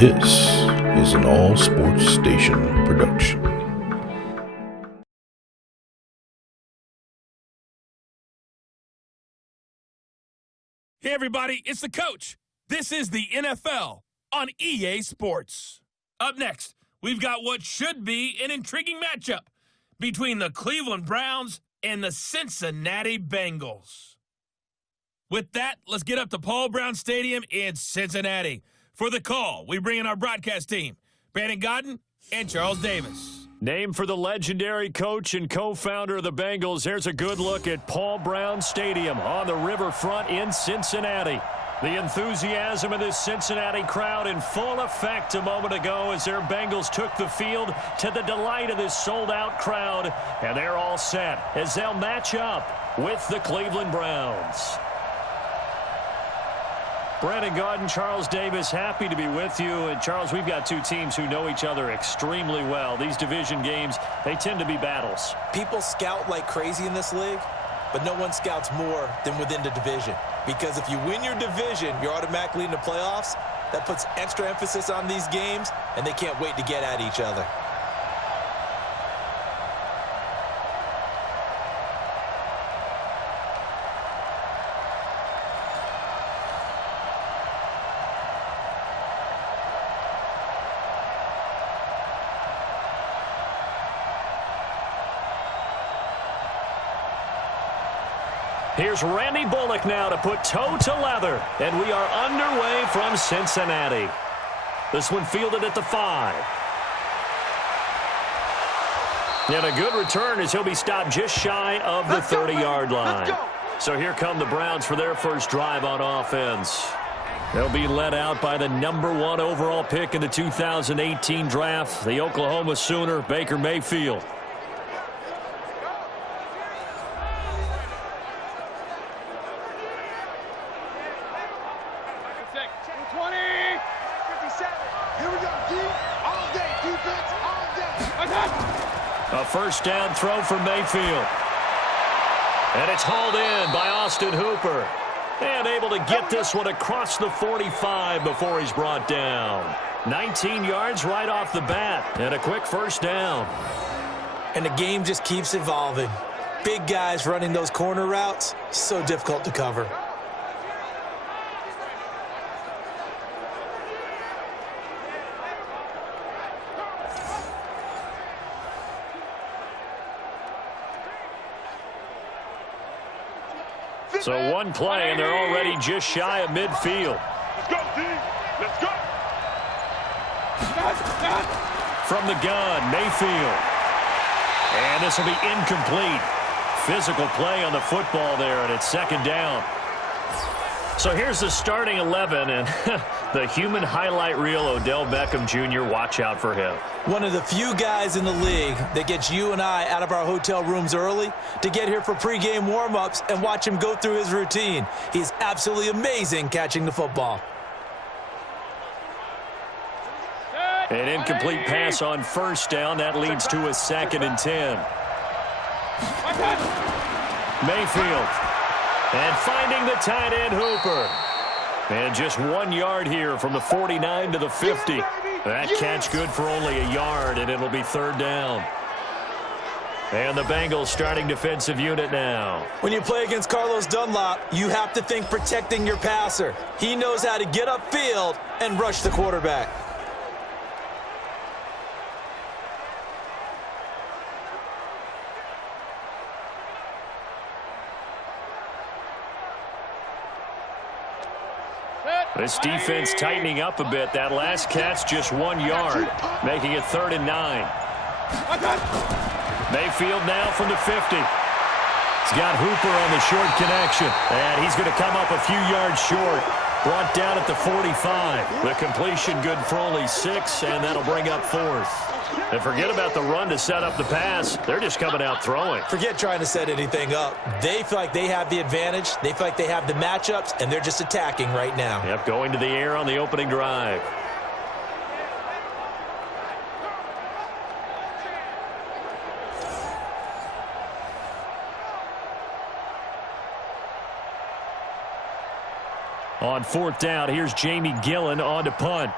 This is an All Sports Station production. Hey everybody, it's the coach. This is the NFL on EA Sports. Up next, we've got what should be an intriguing matchup between the Cleveland Browns and the Cincinnati Bengals. With that, let's get up to Paul Brown Stadium in Cincinnati. For the call, we bring in our broadcast team, Brandon Godden and Charles Davis. Named for the legendary coach and co-founder of the Bengals, here's a good look at Paul Brown Stadium on the riverfront in Cincinnati. The enthusiasm of this Cincinnati crowd in full effect a moment ago as their Bengals took the field to the delight of this sold-out crowd. And they're all set as they'll match up with the Cleveland Browns. Brandon Godden, Charles Davis, happy to be with you. And Charles, we've got two teams who know each other extremely well. These division games, they tend to be battles. People scout like crazy in this league, but no one scouts more than within the division. Because if you win your division, you're automatically in the playoffs. That puts extra emphasis on these games, and they can't wait to get at each other. Here's Randy Bullock now to put toe to leather, and we are underway from Cincinnati. This one fielded at the 5. And a good return as he'll be stopped just shy of the 30-yard line. So here come the Browns for their first drive on offense. They'll be led out by the number 1 overall pick in the 2018 draft, the Oklahoma Sooner, Baker Mayfield. A first down throw for Mayfield. And it's hauled in by Austin Hooper. And able to get this one across the 45 before he's brought down. 19 yards right off the bat. And a quick first down. And the game just keeps evolving. Big guys running those corner routes, so difficult to cover. So one play, and they're already just shy of midfield. Let's go, D. Let's go. From the gun, Mayfield. And this will be incomplete. Physical play on the football there, and it's second down. So here's the starting 11, and the human highlight reel, Odell Beckham Jr., watch out for him. One of the few guys in the league that gets you and I out of our hotel rooms early to get here for pregame warm-ups and watch him go through his routine. He's absolutely amazing catching the football. An incomplete pass on first down. That leads to a 2nd and 10. Mayfield. And finding the tight end, Hooper. And just 1 yard here from the 49 to the 50. That catch good for only a yard, and it'll be third down. And the Bengals starting defensive unit now. When you play against Carlos Dunlap, you have to think protecting your passer. He knows how to get upfield and rush the quarterback. This defense tightening up a bit. That last catch just 1 yard, making it 3rd and 9. Mayfield now from the 50. He's got Hooper on the short connection, and he's going to come up a few yards short. Brought down at the 45. The completion good for only 6, and that'll bring up 4th. And forget about the run to set up the pass. They're just coming out throwing. Forget trying to set anything up. They feel like they have the advantage. They feel like they have the matchups, and they're just attacking right now. Yep, going to the air on the opening drive. On 4th down, here's Jamie Gillen on to punt.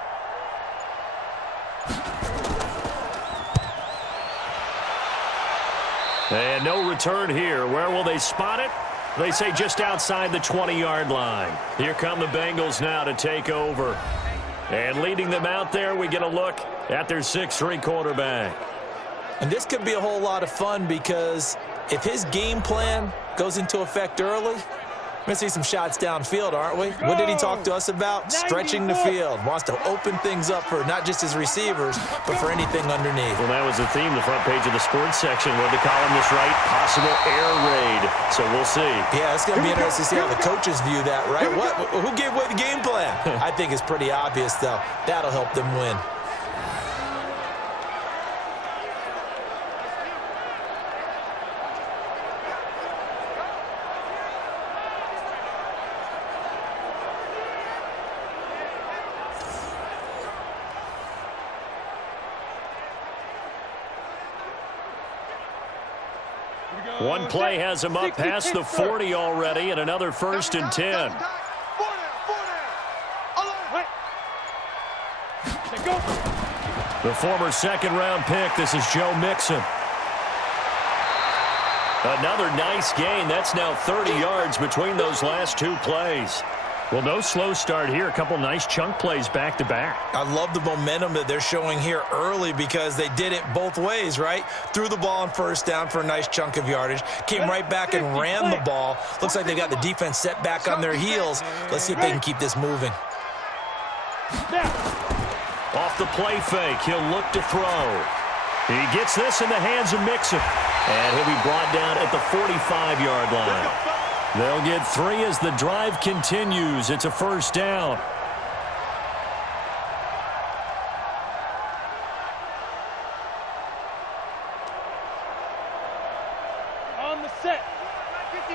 And no return here. Where will they spot it? They say just outside the 20-yard line. Here come the Bengals now to take over. And leading them out there, we get a look at their 6'3" quarterback. And this could be a whole lot of fun because if his game plan goes into effect early, we're going to see some shots downfield, aren't we? What did he talk to us about? Stretching the field. Wants to open things up for not just his receivers, but for anything underneath. Well, that was the theme, the front page of the sports section. What did the columnist write? Possible air raid. So we'll see. Yeah, it's going to be interesting to see how the coaches view that, right? Who gave away the game plan? I think it's pretty obvious, though. That'll help them win. One play has him up past the 40 already, and another 1st and 10. The former second-round pick, this is Joe Mixon. Another nice gain. That's now 30 yards between those last two plays. Well, no slow start here. A couple nice chunk plays back-to-back. I love the momentum that they're showing here early because they did it both ways, right? Threw the ball on 1st down for a nice chunk of yardage. Came right back and ran the ball. Looks like they got the defense set back on their heels. Let's see if they can keep this moving. Off the play fake, he'll look to throw. He gets this in the hands of Mixon. And he'll be brought down at the 45-yard line. They'll get 3 as the drive continues. It's a 1st down. On the set. Let's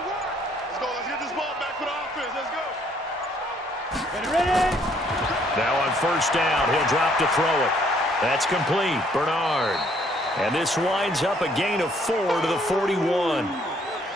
go. Let's get this ball back for the offense. Let's go. Ready? Now on 1st down, he'll drop to throw it. That's complete. Bernard. And this winds up a gain of 4 to the 41.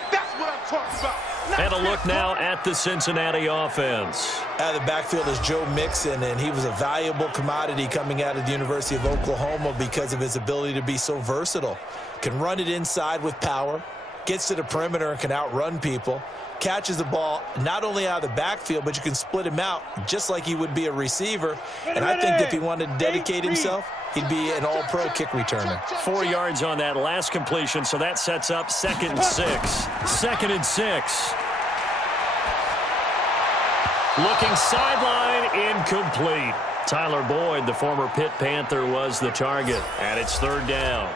That's what I'm talking about. And a look now at the Cincinnati offense. Out of the backfield is Joe Mixon, and he was a valuable commodity coming out of the University of Oklahoma because of his ability to be so versatile. Can run it inside with power, gets to the perimeter and can outrun people, catches the ball not only out of the backfield, but you can split him out just like he would be a receiver. And I think if he wanted to dedicate himself, he'd be an all-pro kick returner. 4 yards on that last completion, so that sets up 2nd and 6. 2nd and 6. Looking sideline, incomplete. Tyler Boyd, the former Pitt Panther, was the target, and it's 3rd down.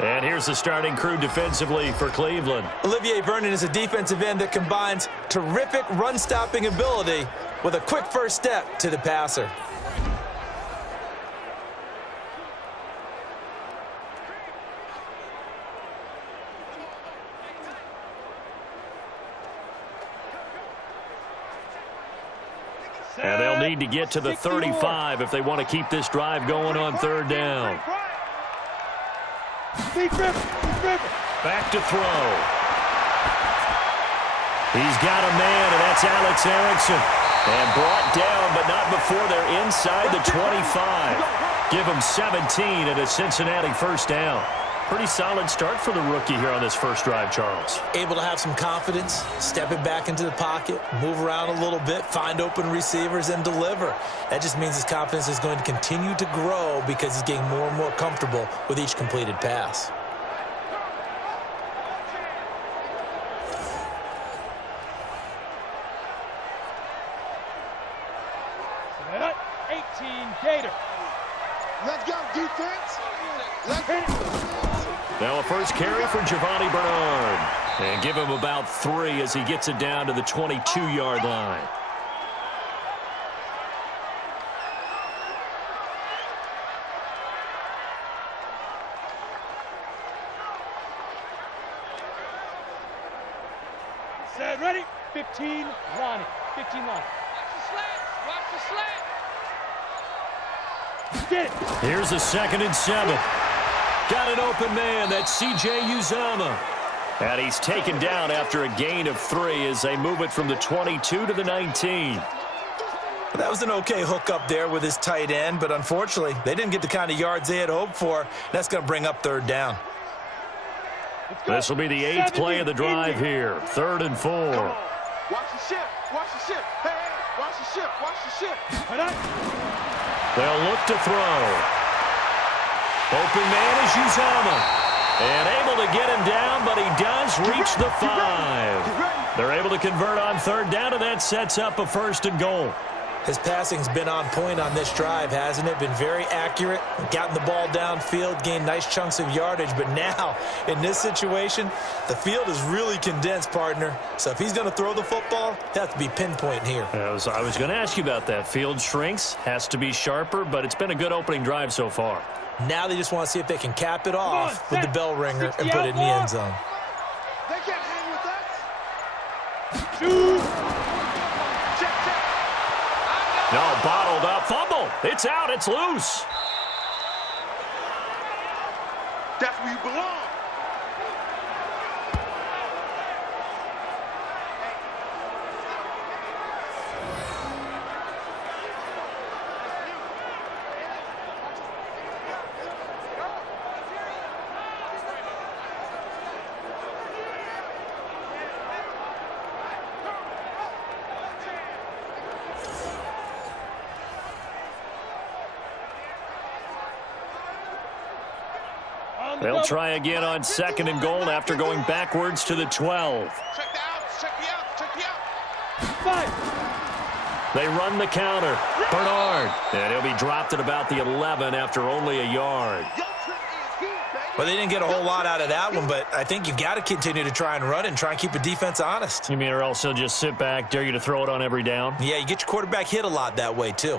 And here's the starting crew defensively for Cleveland. Olivier Vernon is a defensive end that combines terrific run-stopping ability with a quick first step to the passer. And they'll need to get to the 35 if they want to keep this drive going on 3rd down. Back to throw. He's got a man, and that's Alex Erickson. And brought down, but not before they're inside the 25. Give him 17 and a Cincinnati 1st down. Pretty solid start for the rookie here on this first drive, Charles. Able to have some confidence, stepping back into the pocket, move around a little bit, find open receivers, and deliver. That just means his confidence is going to continue to grow because he's getting more and more comfortable with each completed pass. Set. 18 Gator. Let's go, defense. Let's go. Now a first carry for Giovanni Bernard. And give him about 3 as he gets it down to the 22-yard line. Set. Ready? 15 Lonnie. 15 Lonnie. Watch the slant. Get it. Here's a 2nd and 7. Got an open man. That's C.J. Uzomah. And he's taken down after a gain of 3 as they move it from the 22 to the 19. That was an okay hook up there with his tight end, but unfortunately, they didn't get the kind of yards they had hoped for. That's going to bring up 3rd down. This will be the 8th play of the drive here. 3rd and 4. Watch the ship. Watch the ship. Hey, watch the ship. Watch the ship. They'll look to throw. Open man is Uzama. And able to get him down, but he does reach the 5. They're able to convert on 3rd down, and that sets up a 1st and goal. His passing's been on point on this drive, hasn't it? Been very accurate, gotten the ball downfield, gained nice chunks of yardage. But now, in this situation, the field is really condensed, partner. So if he's going to throw the football, it has to be pinpoint here. I was going to ask you about that. Field shrinks, has to be sharper, but it's been a good opening drive so far. Now they just want to see if they can cap it off with the bell ringer and put it in the end zone. They can't hang with us. No, bottled up. Fumble. It's out. It's loose. That's where you belong. They'll try again on 2nd and goal after going backwards to the 12. Check the outs. Check the outs. Check the outs. They run the counter. Bernard. And he'll be dropped at about the 11 after only a yard. Well, they didn't get a whole lot out of that one, but I think you've got to continue to try and run and try and keep the defense honest. You mean or else he'll just sit back, dare you to throw it on every down? Yeah, you get your quarterback hit a lot that way, too.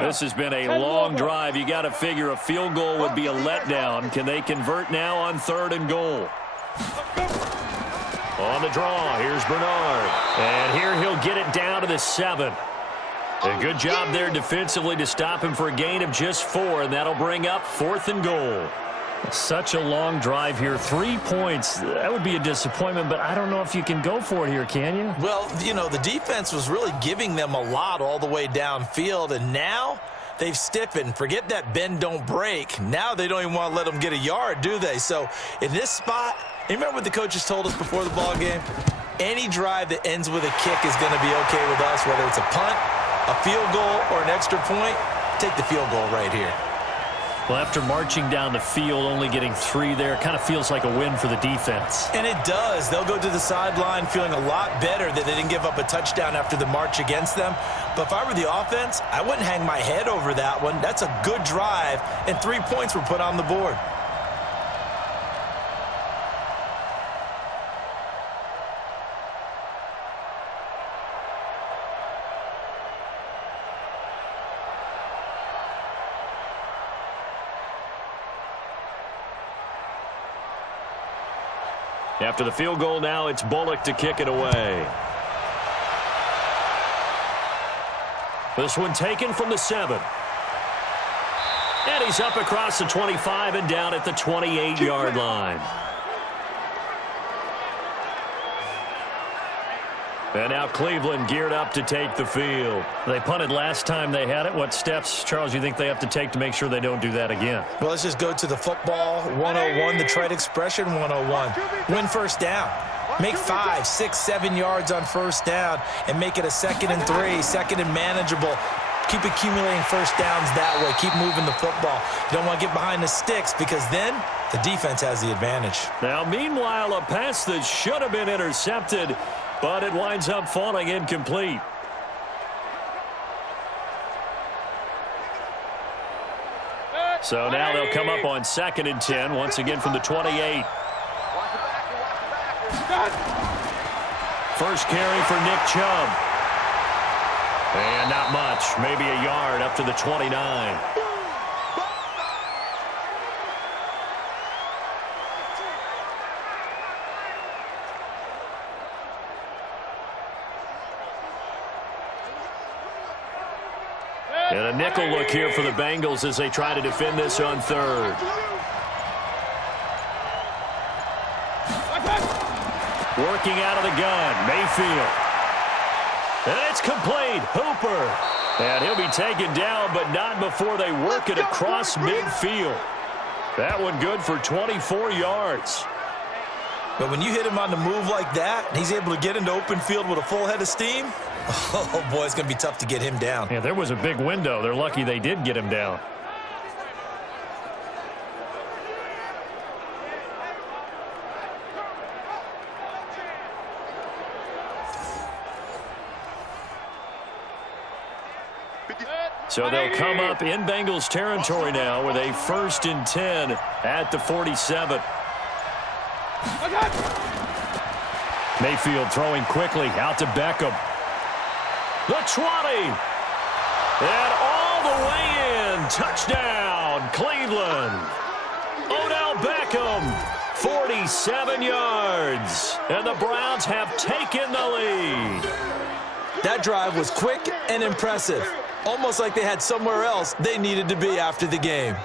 This has been a long drive. You got to figure a field goal would be a letdown. Can they convert now on 3rd and goal? On the draw, here's Bernard. And here he'll get it down to the 7. A good job there defensively to stop him for a gain of just 4, and that'll bring up 4th and goal. Such a long drive here. 3 points. That would be a disappointment, but I don't know if you can go for it here, can you? Well, you know, the defense was really giving them a lot all the way downfield, and now they've stiffened. Forget that bend, don't break. Now they don't even want to let them get a yard, do they? So in this spot, you remember what the coaches told us before the ball game? Any drive that ends with a kick is going to be okay with us, whether it's a punt, a field goal, or an extra point. Take the field goal right here. Well, after marching down the field, only getting 3 there, kind of feels like a win for the defense. And it does. They'll go to the sideline feeling a lot better that they didn't give up a touchdown after the march against them. But if I were the offense, I wouldn't hang my head over that one. That's a good drive, and 3 points were put on the board. After the field goal now, it's Bullock to kick it away. This one taken from the 7. And he's up across the 25 and down at the 28-yard line. And now Cleveland geared up to take the field. They punted last time they had it. What steps, Charles, you think they have to take to make sure they don't do that again? Well, let's just go to the football 101, the trade expression 101. Win 1st down. Make 5, 6, 7 yards on 1st down and make it a 2nd and 3, 2nd and manageable. Keep accumulating 1st downs that way. Keep moving the football. You don't want to get behind the sticks because then the defense has the advantage. Now, meanwhile, a pass that should have been intercepted, but it winds up falling incomplete. So now they'll come up on 2nd and 10, once again from the 28. First carry for Nick Chubb. And not much, maybe a yard up to the 29. And a nickel look here for the Bengals as they try to defend this on 3rd. Working out of the gun, Mayfield. And it's complete. Hooper. And he'll be taken down, but not before they work it across midfield. That one good for 24 yards. But when you hit him on the move like that, and he's able to get into open field with a full head of steam, oh, boy, it's going to be tough to get him down. Yeah, there was a big window. They're lucky they did get him down. So they'll come up in Bengals territory now with a 1st and 10 at the 47. Mayfield throwing quickly out to Beckham. The 20. And all the way in. Touchdown, Cleveland. Odell Beckham, 47 yards. And the Browns have taken the lead. That drive was quick and impressive. Almost like they had somewhere else they needed to be after the game.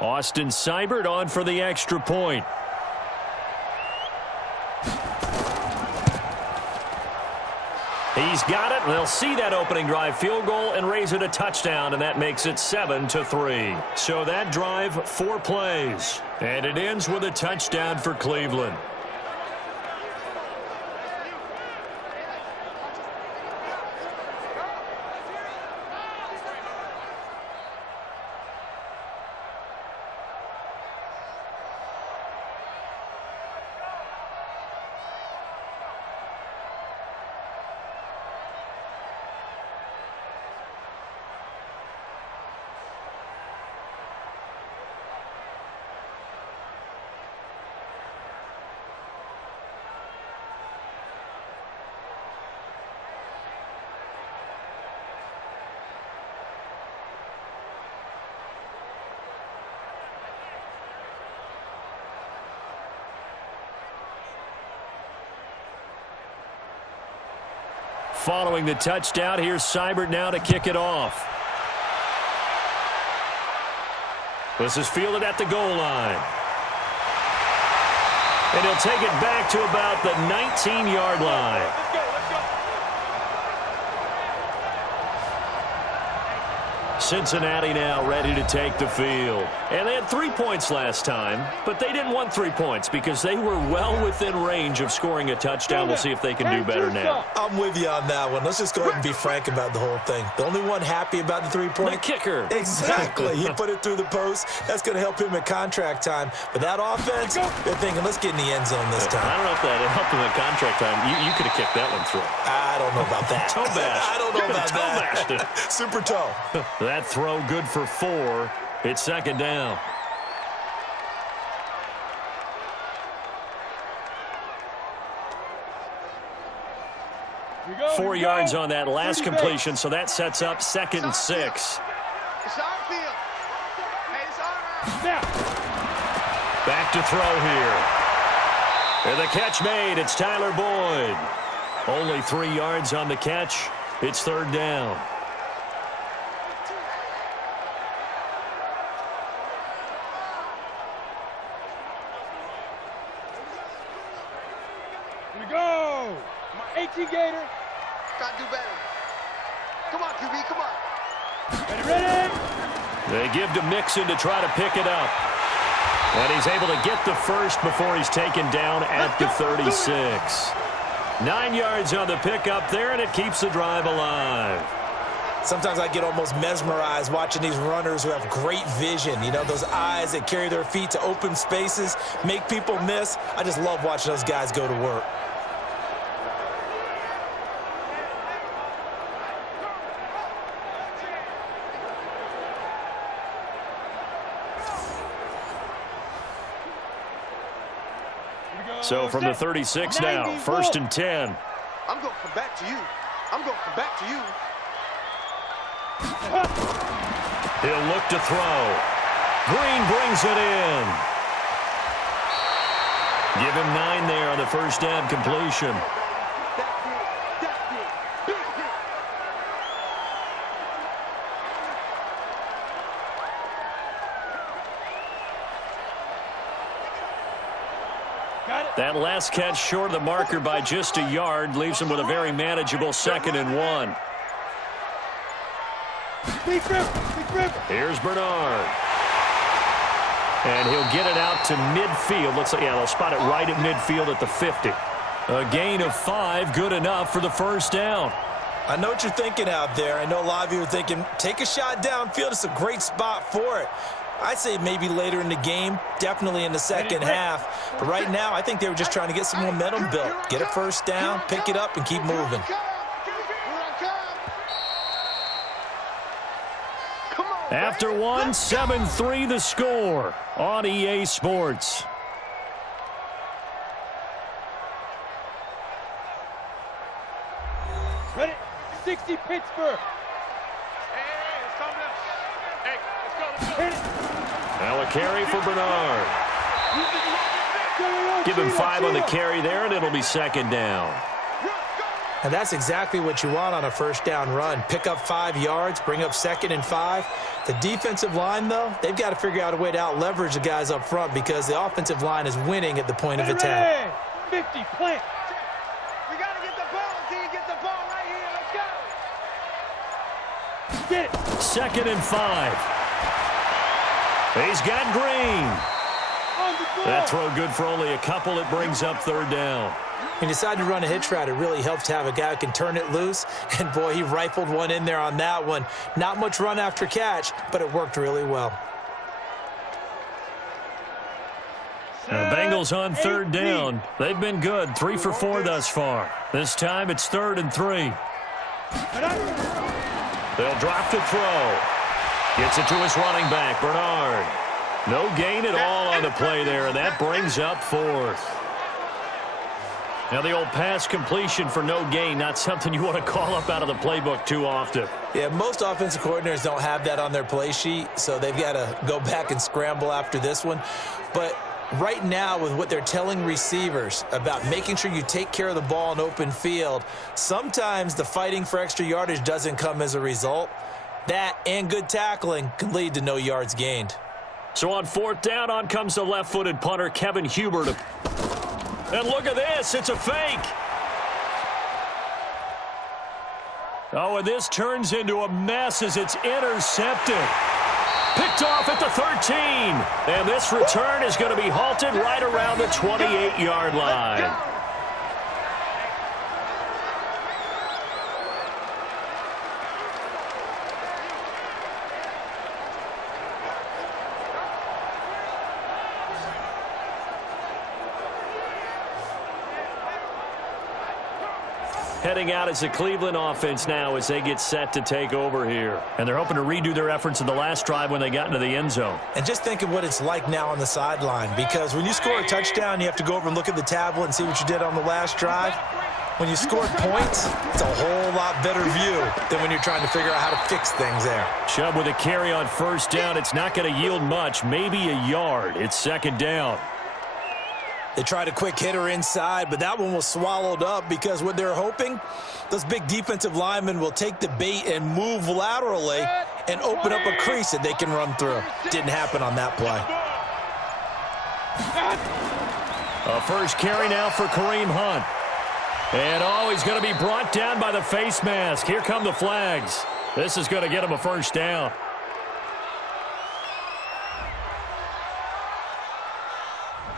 Austin Seibert on for the extra point. He's got it. They'll see that opening drive field goal and raise it a touchdown, and that makes it 7-3. So that drive, 4 plays. And it ends with a touchdown for Cleveland. Following the touchdown, here's Seibert now to kick it off. This is fielded at the goal line. And he'll take it back to about the 19-yard line. Cincinnati now ready to take the field. And they had 3 points last time, but they didn't want 3 points because they were well within range of scoring a touchdown. We'll see if they can do better now. I'm with you on that one. Let's just go ahead and be frank about the whole thing. The only one happy about the 3-point? The kicker. Exactly. He put it through the post. That's going to help him at contract time. But that offense, they're thinking, let's get in the end zone this time. I don't know if that helped him at contract time. You could have kicked that one through. I don't know about that. Toe bash. I don't know about that. Toe bashed it. Super toe. That throw good for 4. It's 2nd down. Here we go, 4 yards on that last completion, so that sets up 2nd and 6. It's our field. Hey, it's our Now. Back to throw here. And the catch made. It's Tyler Boyd. Only 3 yards on the catch. It's 3rd down. Here we go. My 18 Gator. Gotta do better. Come on, QB, come on. Ready? They give to Mixon to try to pick it up. And he's able to get the first before he's taken down at the 36. 9 yards on the pickup there, and it keeps the drive alive. Sometimes I get almost mesmerized watching these runners who have great vision. You know, those eyes that carry their feet to open spaces, make people miss. I just love watching those guys go to work. So from the 36 now, 1st and 10. I'm going to come back to you. I'm going to come back to you. He'll look to throw. Green brings it in. Give him 9 there on the first down completion. That last catch short of the marker by just a yard leaves him with a very manageable 2nd and 1. Here's Bernard. And he'll get it out to midfield. Looks like, yeah, they'll spot it right at midfield at the 50. A gain of 5, good enough for the first down. I know what you're thinking out there. I know a lot of you are thinking, take a shot downfield. It's a great spot for it. I'd say maybe later in the game, definitely in the second half. But right now, I think they were just trying to get some momentum built. Get a first down, pick it up, and keep moving. After 1, 7-3 the score on EA Sports. Ready? 60 Pittsburgh. Now a carry for Bernard. Give him 5 on the carry there, and it'll be 2nd down. And that's exactly what you want on a first down run. Pick up 5 yards, bring up 2nd and 5. The defensive line, though, they've got to figure out a way to out-leverage the guys up front because the offensive line is winning at the point of attack. 50, plant. We got to get the ball. D, get the ball right here. Let's go. Get it. 2nd and 5. He's got Green. That throw good for only a couple. It brings up 3rd down. When you decide to run a hitch route, it really helps to have a guy who can turn it loose. And, boy, he rifled one in there on that one. Not much run after catch, but it worked really well. Now, Bengals on 3rd down. They've been good, 3 for 4 thus far. This time it's 3rd and 3. They'll drop to throw. Gets it to his running back, Bernard. No gain at all on the play there, and that brings up 4th. Now the old pass completion for no gain, not something you want to call up out of the playbook too often. Yeah, most offensive coordinators don't have that on their play sheet, so they've got to go back and scramble after this one. But right now, with what they're telling receivers about making sure you take care of the ball in open field, sometimes the fighting for extra yardage doesn't come as a result. That and good tackling can lead to no yards gained. So on 4th down, on comes the left-footed punter, Kevin Hubert. And look at this, it's a fake. Oh, and this turns into a mess as it's intercepted. Picked off at the 13. And this return is going to be halted right around the 28-yard line. Heading out as the Cleveland offense now as they get set to take over here. And they're hoping to redo their efforts in the last drive when they got into the end zone. And just think of what it's like now on the sideline, because when you score a touchdown, you have to go over and look at the tablet and see what you did on the last drive. When you scored points, it's a whole lot better view than when you're trying to figure out how to fix things there. Chubb with a carry on 1st down. It's not going to yield much, maybe a yard. It's 2nd down. They tried a quick hitter inside, but that one was swallowed up because what they're hoping, those big defensive linemen will take the bait and move laterally and open up a crease that they can run through. Didn't happen on that play. A first carry now for Kareem Hunt. And, oh, he's going to be brought down by the face mask. Here come the flags. This is going to get him a first down.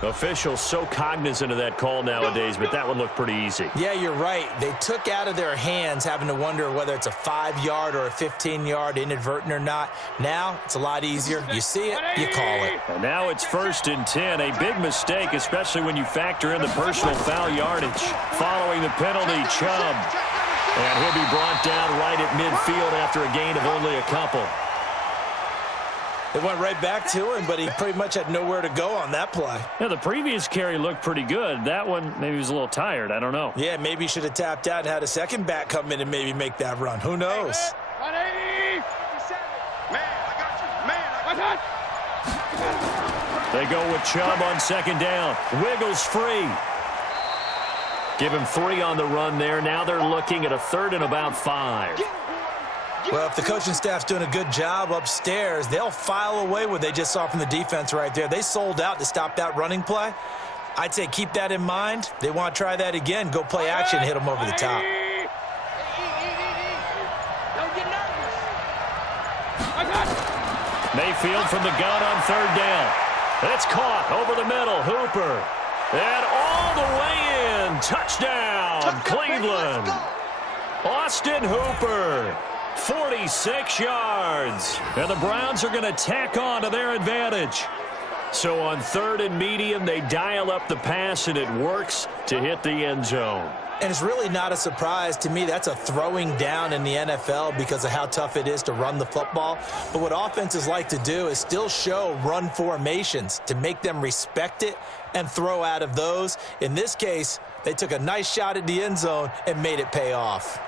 Officials so cognizant of that call nowadays, but that one looked pretty easy. Yeah, you're right. They took out of their hands having to wonder whether it's a 5-yard or a 15-yard inadvertent or not. Now it's a lot easier. You see it, you call it. And now it's 1st and 10. A big mistake, especially when you factor in the personal foul yardage. Following the penalty, Chubb. And he'll be brought down right at midfield after a gain of only a couple. It went right back to him, but he pretty much had nowhere to go on that play. Yeah, the previous carry looked pretty good. That one, maybe he was a little tired. I don't know. Yeah, maybe he should have tapped out and had a second back come in and maybe make that run. Who knows? 180. Man, I got They go with Chubb on second down. Wiggles free. Give him 3 on the run there. Now they're looking at a 3rd and about 5. Well, if the coaching staff's doing a good job upstairs, they'll file away what they just saw from the defense right there. They sold out to stop that running play. I'd say keep that in mind. They want to try that again. Go play action, hit them over the top. Mayfield from the gun on 3rd down. It's caught over the middle. Hooper. And all the way in. Touchdown, Cleveland. Austin Hooper. 46 yards. And the Browns are going to tack on to their advantage. So on 3rd and medium, they dial up the pass, and it works to hit the end zone. And it's really not a surprise to me. That's a throwing down in the NFL because of how tough it is to run the football. But what offenses like to do is still show run formations to make them respect it and throw out of those. In this case, they took a nice shot at the end zone and made it pay off.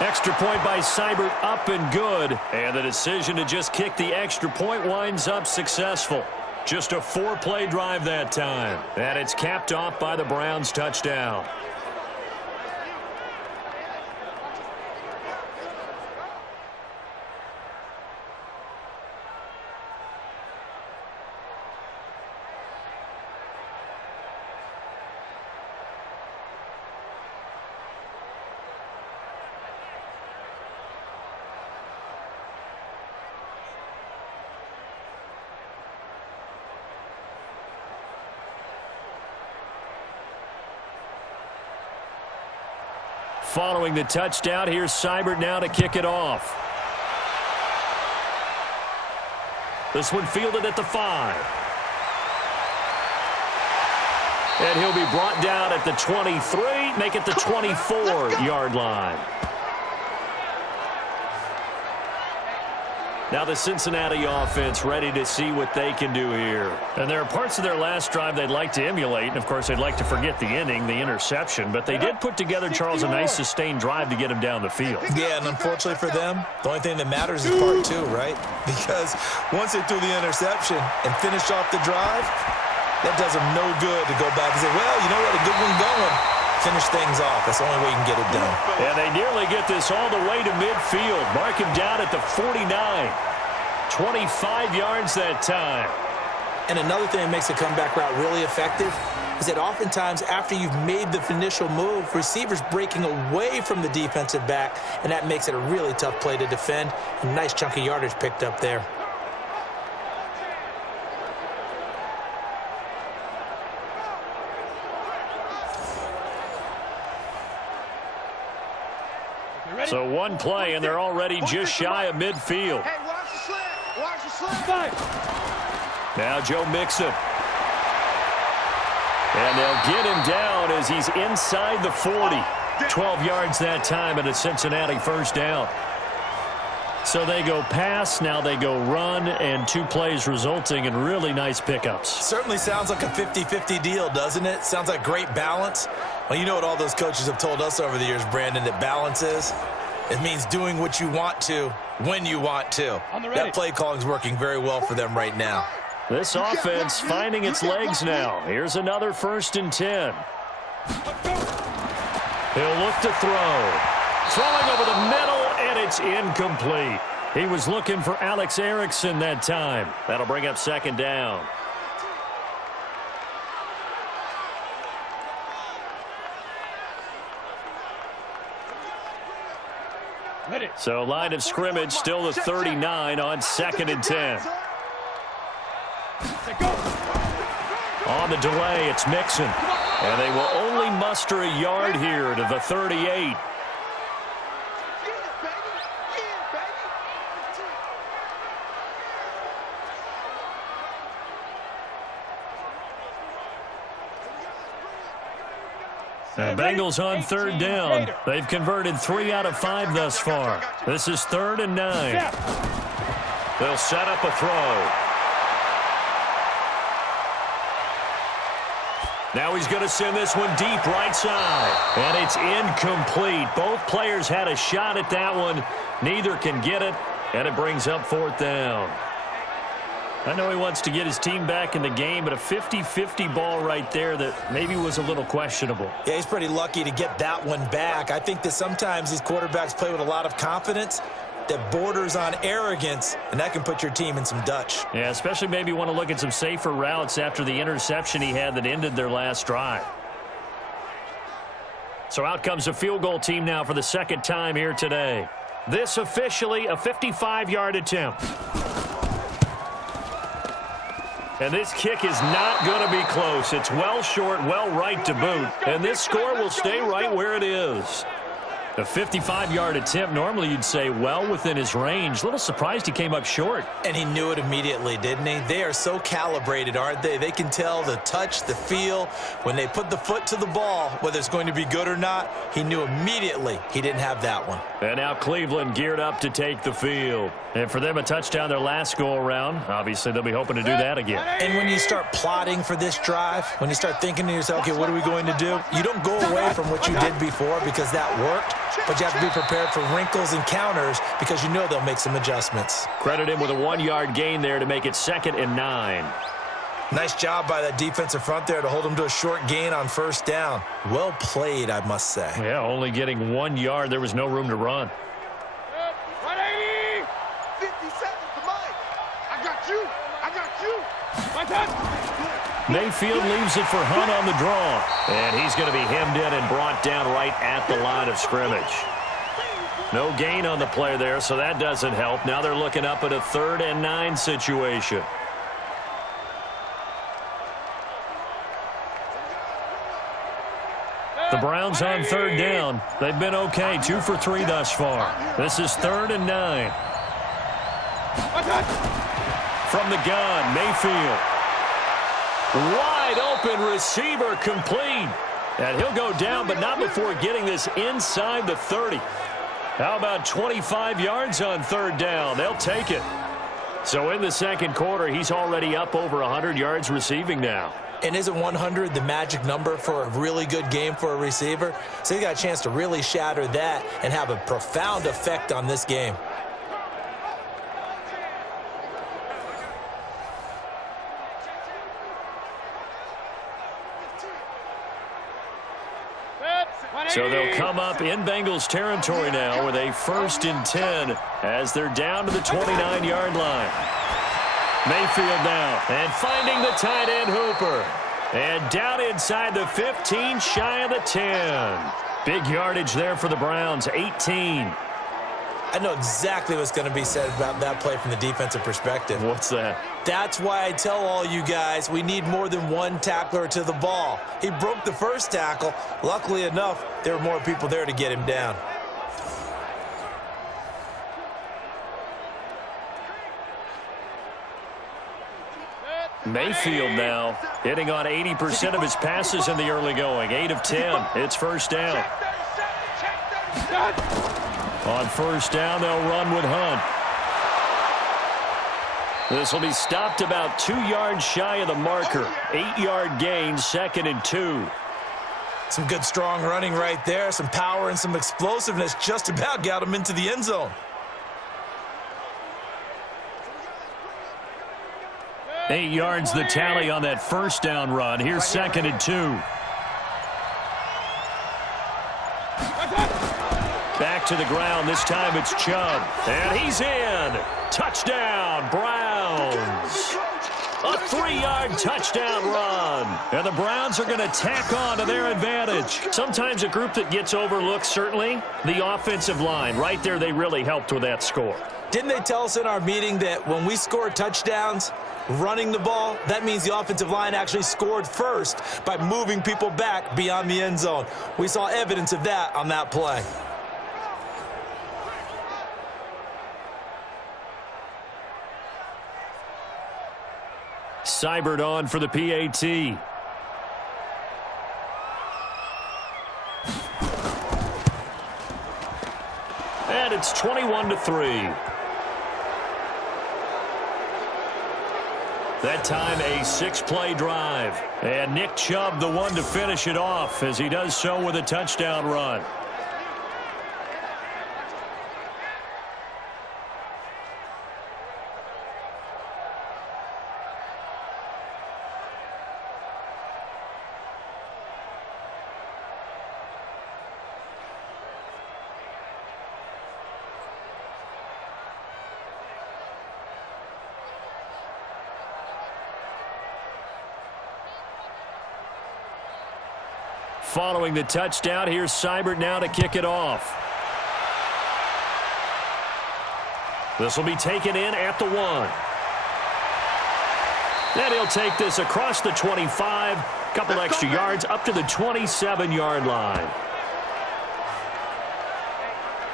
Extra point by Seibert, up and good. And the decision to just kick the extra point winds up successful. Just a 4-play drive that time. And it's capped off by the Browns' touchdown. Following the touchdown, here's Seibert now to kick it off. This one fielded at the 5. And he'll be brought down at the 23, make it the 24-yard line. Now the Cincinnati offense ready to see what they can do here. And there are parts of their last drive they'd like to emulate. And, of course, they'd like to forget the inning, the interception. But they did put together, Charles, a nice sustained drive to get him down the field. Yeah, and unfortunately for them, the only thing that matters is part 2, right? Because once they threw the interception and finished off the drive, that does them no good to go back and say, well, you know what, a good one going. Finish things off. That's the only way you can get it done. And they nearly get this all the way to midfield. Mark him down at the 49. 25 yards that time. And another thing that makes a comeback route really effective is that oftentimes after you've made the initial move, receivers breaking away from the defensive back, and that makes it a really tough play to defend. A nice chunk of yardage picked up there. So one play, and they're already just shy of midfield. Hey, watch the slant. Watch the slant. Now Joe Mixon. And they'll get him down as he's inside the 40. 12 yards that time and a Cincinnati first down. So they go pass, now they go run, and 2 plays resulting in really nice pickups. Certainly sounds like a 50-50 deal, doesn't it? Sounds like great balance. Well, you know what all those coaches have told us over the years, Brandon, that balance is? It means doing what you want to when you want to. That play calling is working very well for them right now. This offense finding its legs now. Here's another 1st and 10. He'll look to throw. Throwing over the middle, and it's incomplete. He was looking for Alex Erickson that time. That'll bring up 2nd down. So line of scrimmage still the 39 on 2nd and 10. On the delay, it's Mixon. And they will only muster a yard here to the 38. The Bengals on 3rd down. They've converted 3 out of 5 thus far. This is 3rd and 9. They'll set up a throw. Now he's going to send this one deep right side. And it's incomplete. Both players had a shot at that one. Neither can get it, and it brings up 4th down. I know he wants to get his team back in the game, but a 50-50 ball right there that maybe was a little questionable. Yeah, he's pretty lucky to get that one back. I think that sometimes these quarterbacks play with a lot of confidence that borders on arrogance, and that can put your team in some Dutch. Yeah, especially maybe want to look at some safer routes after the interception he had that ended their last drive. So out comes a field goal team now for the 2nd time here today. This officially a 55-yard attempt. And this kick is not going to be close. It's well short, well right to boot. And this score will stay right where it is. A 55-yard attempt, normally you'd say well within his range. A little surprised he came up short. And he knew it immediately, didn't he? They are so calibrated, aren't they? They can tell the touch, the feel. When they put the foot to the ball, whether it's going to be good or not, he knew immediately he didn't have that one. And now Cleveland geared up to take the field. And for them, a touchdown their last go-around. Obviously, they'll be hoping to do that again. And when you start plotting for this drive, when you start thinking to yourself, okay, what are we going to do? You don't go away from what you did before because that worked, but you have to be prepared for wrinkles and counters because you know they'll make some adjustments. Credit him with a 1-yard gain there to make it 2nd and 9. Nice job by that defensive front there to hold him to a short gain on 1st down. Well played, I must say. Yeah, only getting 1 yard. There was no room to run. 180! 57 to Mike. I got you. I got you. My touch. Mayfield leaves it for Hunt on the draw. And he's going to be hemmed in and brought down right at the line of scrimmage. No gain on the play there, so that doesn't help. Now they're looking up at a 3rd and 9 situation. The Browns on 3rd down. They've been okay, 2 for 3 thus far. This is 3rd and 9. From the gun, Mayfield. Wide open receiver complete. And he'll go down, but not before getting this inside the 30. How about 25 yards on 3rd down? They'll take it. So in the 2nd quarter, he's already up over 100 yards receiving now. And isn't 100 the magic number for a really good game for a receiver? So he got a chance to really shatter that and have a profound effect on this game. So they'll come up in Bengals territory now with a 1st and 10 as they're down to the 29-yard line. Mayfield now, and finding the tight end Hooper. And down inside the 15, shy of the 10. Big yardage there for the Browns, 18. I know exactly what's going to be said about that play from the defensive perspective. What's that? That's why I tell all you guys we need more than one tackler to the ball. He broke the 1st tackle. Luckily enough, there were more people there to get him down. Mayfield now hitting on 80% of his passes in the early going. 8 of 10. It's 1st down. On 1st down, they'll run with Hunt. This will be stopped about 2 yards shy of the marker. 8-yard gain, 2nd and 2. Some good strong running right there. Some power and some explosiveness just about got him into the end zone. Eight yards the tally on that 1st down run. Here's 2nd and 2. Back to the ground. This time it's Chubb. And he's in. Touchdown, Browns. A 3-yard touchdown run. And the Browns are going to tack on to their advantage. Sometimes a group that gets overlooked, certainly, the offensive line. Right there, they really helped with that score. Didn't they tell us in our meeting that when we score touchdowns, running the ball, that means the offensive line actually scored first by moving people back beyond the end zone? We saw evidence of that on that play. Seibert on for the PAT. And it's 21-3. That time a 6-play drive. And Nick Chubb the one to finish it off as he does so with a touchdown run. Following the touchdown, here's Seibert now to kick it off. This will be taken in at the 1. And he'll take this across the 25, couple extra yards up to the 27-yard line.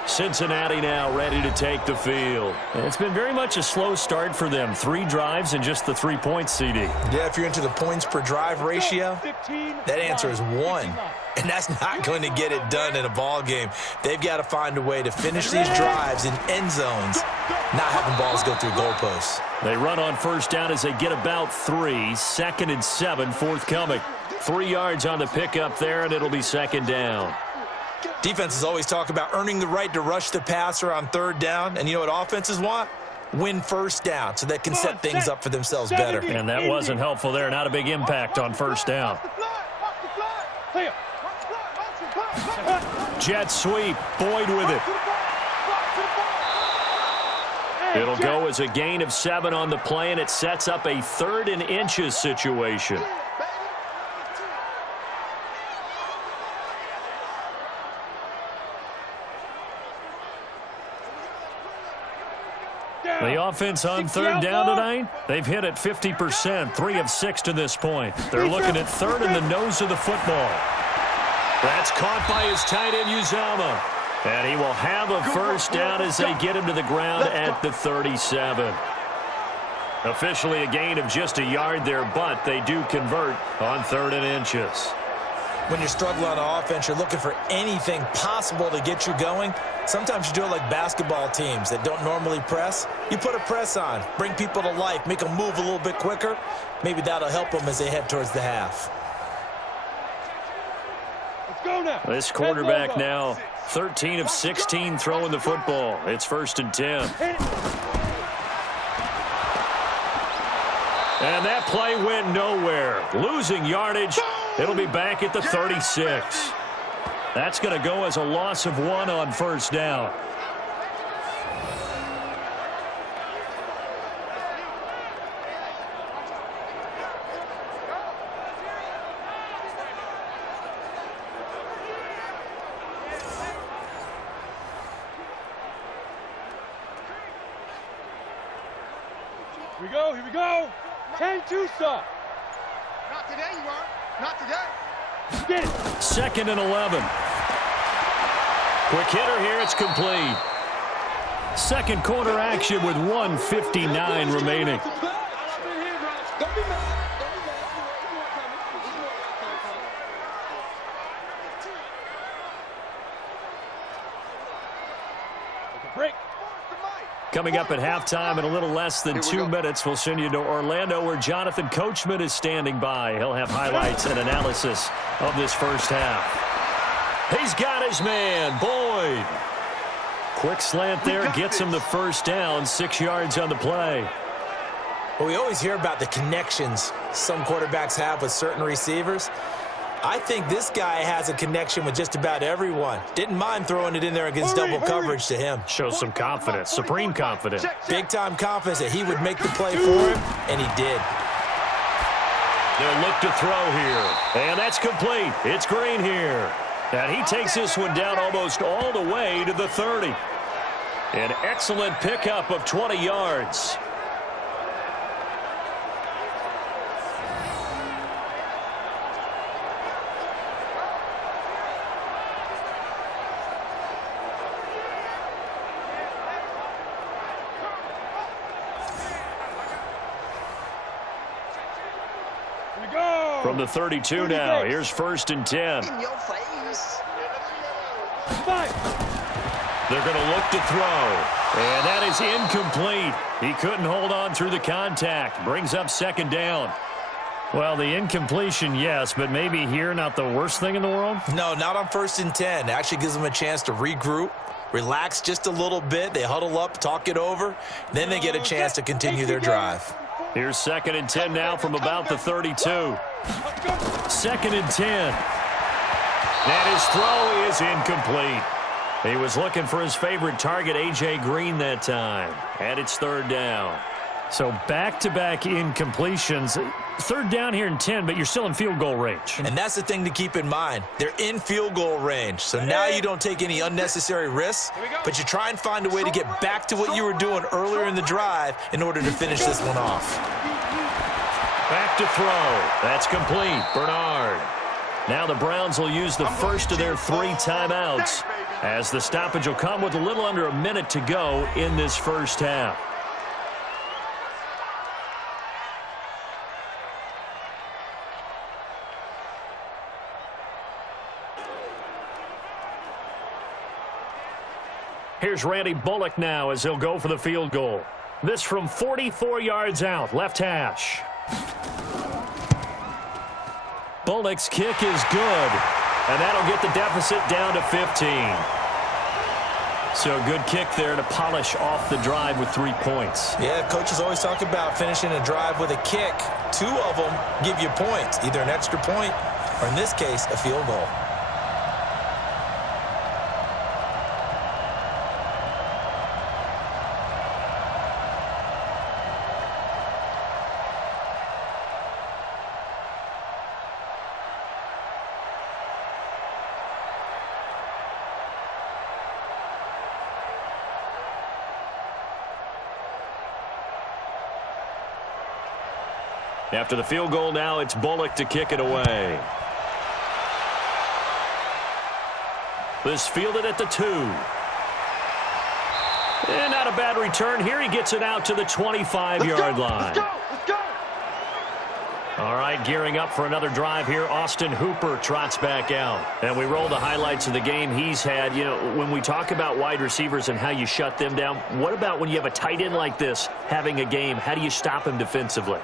Cincinnati now ready to take the field. And it's been very much a slow start for them. 3 drives and just the 3 points, CD. Yeah, if you're into the points per drive ratio, that answer is 1. And that's not going to get it done in a ball game. They've got to find a way to finish these drives in end zones, not having balls go through goalposts. They run on first down as they get about 3. 2nd and 7 forthcoming. 3 yards on the pickup there, and it'll be 2nd down. Defenses always talk about earning the right to rush the passer on 3rd down. And you know what offenses want? Win first down so they can set things up for themselves better. And that wasn't helpful there. Not a big impact on first down. Jet sweep. Boyd with it. It'll go as a gain of 7 on the play, and it sets up a 3rd and inches situation. The offense on 3rd down tonight, they've hit it 50%, 3 of 6 to this point. They're looking at 3rd in the nose of the football. That's caught by his tight end, Uzama. And he will have a first down as they get him to the ground at the 37. Officially a gain of just a yard there, but they do convert on 3rd and inches. When you're struggling on offense, you're looking for anything possible to get you going. Sometimes you do it like basketball teams that don't normally press. You put a press on, bring people to life, make them move a little bit quicker. Maybe that'll help them as they head towards the half. Let's go now. This quarterback now 13 of 16 throwing the football. It's 1st and 10. And that play went nowhere. Losing yardage. It'll be back at the 36. That's going to go as a loss of 1 on first down. Here we go. 10-2 stop. Not today, you are. Not today. Get it. 2nd and 11. Quick hitter here. It's complete. Second quarter action with 1:59 remaining. Break. Coming up at halftime in a little less than 2 minutes, we'll send you to Orlando where Jonathan Coachman is standing by. He'll have highlights and analysis of this first half. He's got his man, Boyd. Quick slant there, gets him the first down, 6 yards on the play. Well, we always hear about the connections some quarterbacks have with certain receivers. I think this guy has a connection with just about everyone. Didn't mind throwing it in there against double coverage to him. Shows some confidence, supreme confidence. Big-time confidence that he would make the play for him, and he did. They'll look to throw here. And that's complete. It's Green here. And he takes this one down almost all the way to the 30. An excellent pickup of 20 yards. From the 32 now, here's 1st and 10. In your face. Five. They're going to look to throw. And that is incomplete. He couldn't hold on through the contact. Brings up second down. Well, the incompletion, yes, but maybe here not the worst thing in the world? No, not on 1st and 10. It actually gives them a chance to regroup, relax just a little bit. They huddle up, talk it over. Then they get a chance to continue their drive. Here's 2nd and 10 now from about the 32. 2nd and 10. And his throw is incomplete. He was looking for his favorite target, A.J. Green, that time. And it's 3rd down. So back-to-back incompletions. 3rd down here in 10, but you're still in field goal range. And that's the thing to keep in mind. They're in field goal range. So now you don't take any unnecessary risks, but you try and find a way to get back to what you were doing earlier in the drive in order to finish this one off. Back to throw. That's complete. Bernard. Now the Browns will use the first of their 3 timeouts, as the stoppage will come with a little under a minute to go in this first half. Here's Randy Bullock now as he'll go for the field goal. This from 44 yards out, left hash. Bullock's kick is good, and that'll get the deficit down to 15. So a good kick there to polish off the drive with 3 points. Yeah, coaches always talk about finishing a drive with a kick. 2 of them give you points, either an extra point or, in this case, a field goal. After the field goal now, it's Bullock to kick it away. This fielded at the 2. And not a bad return here. He gets it out to the 25-yard line. Let's go! All right, gearing up for another drive here. Austin Hooper trots back out. And we roll the highlights of the game he's had. You know, when we talk about wide receivers and how you shut them down, what about when you have a tight end like this having a game? How do you stop him defensively?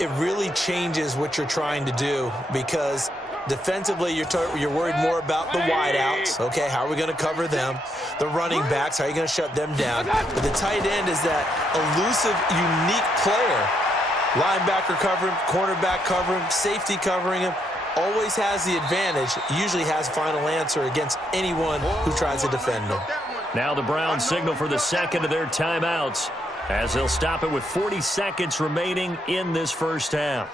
It really changes what you're trying to do, because defensively you're worried more about the wideouts. Okay, how are we going to cover them? The running backs, how are you going to shut them down? But the tight end is that elusive, unique player. Linebacker cover him, cornerback cover him, safety covering him. Always has the advantage. Usually has final answer against anyone who tries to defend him. Now the Browns signal for the second of their timeouts, as they'll stop it with 40 seconds remaining in this first half.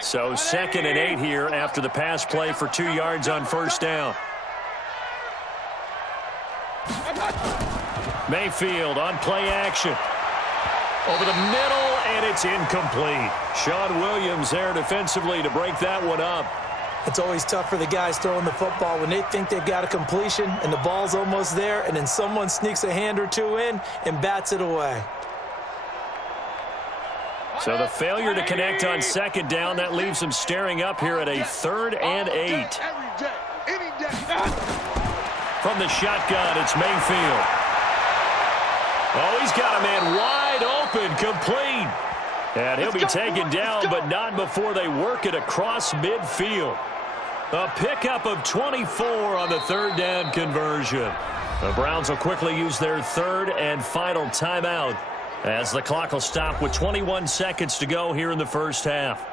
So 2nd and 8 here after the pass play for 2 yards on first down. Mayfield on play action. Over the middle, and it's incomplete. Sean Williams there defensively to break that one up. It's always tough for the guys throwing the football when they think they've got a completion and the ball's almost there, and then someone sneaks a hand or two in and bats it away. So the failure to connect on second down, that leaves them staring up here at a 3rd and 8. Every day, any day. From the shotgun, it's Mayfield. Oh, he's got a man wide open, complete. And he'll be taken down, but not before they work it across midfield. A pickup of 24 on the 3rd down conversion. The Browns will quickly use their 3rd and final timeout, as the clock will stop with 21 seconds to go here in the first half.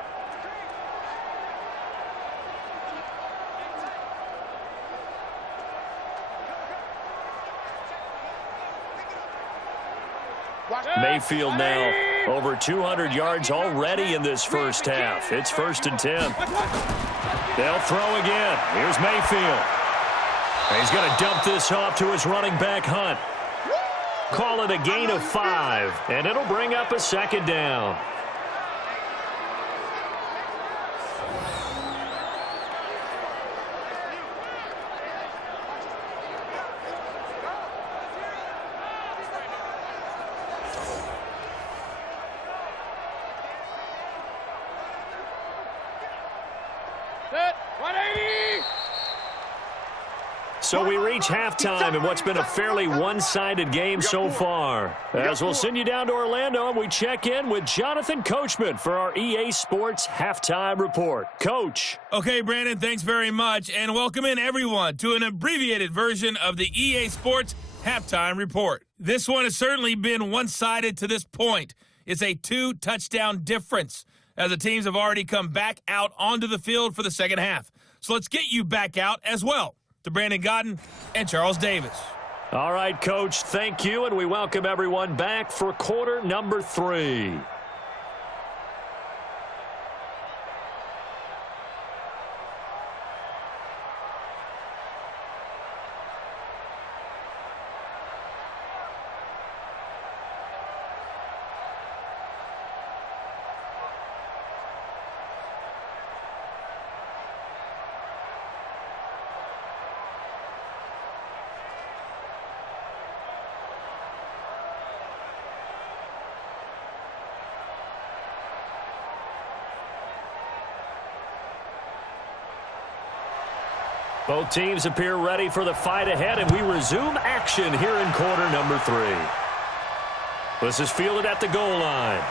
Mayfield now over 200 yards already in this first half. It's 1st and 10. They'll throw again. Here's Mayfield. He's going to dump this off to his running back, Hunt. Call it a gain of 5, and it'll bring up a 2nd down. Set. 180. So we reach halftime in what's been a fairly one-sided game so far. As we'll send you down to Orlando, and we check in with Jonathan Coachman for our EA Sports Halftime Report. Coach. Okay, Brandon, thanks very much, and welcome in everyone to an abbreviated version of the EA Sports Halftime Report. This one has certainly been one-sided to this point. It's a 2-touchdown difference as the teams have already come back out onto the field for the second half. So let's get you back out as well. To Brandon Godden and Charles Davis. All right, Coach, thank you, and we welcome everyone back for quarter number 3. Both teams appear ready for the fight ahead, and we resume action here in quarter number 3. This is fielded at the goal line.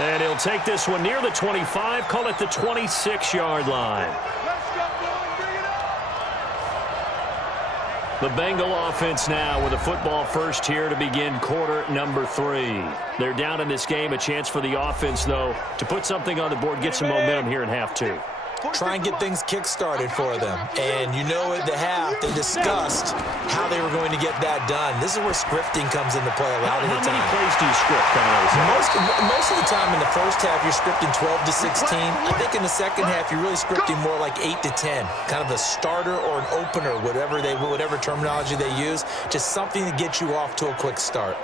And he'll take this one near the 25, call it the 26-yard line. Let's go, boys. Bring it up. The Bengal offense now with a football first here to begin quarter number 3. They're down in this game. A chance for the offense, though, to put something on the board, get some momentum here in half 2. Try and get things kick-started for them. And you know at the half, they discussed how they were going to get that done. This is where scripting comes into play a lot of the time. How many plays do you script coming out of this? Most of the time in the first half, you're scripting 12 to 16. I think in the second half, you're really scripting more like 8 to 10. Kind of a starter or an opener, whatever terminology they use. Just something to get you off to a quick start.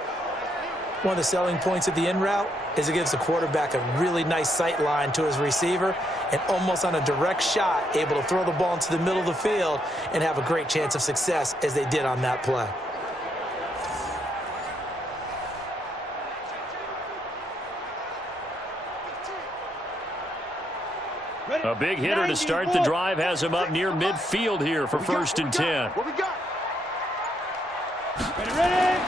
One of the selling points of the in route is it gives the quarterback a really nice sight line to his receiver and almost on a direct shot able to throw the ball into the middle of the field and have a great chance of success as they did on that play. A big hitter to start the drive has him up near midfield here for 1st and 10. What we got? Ready.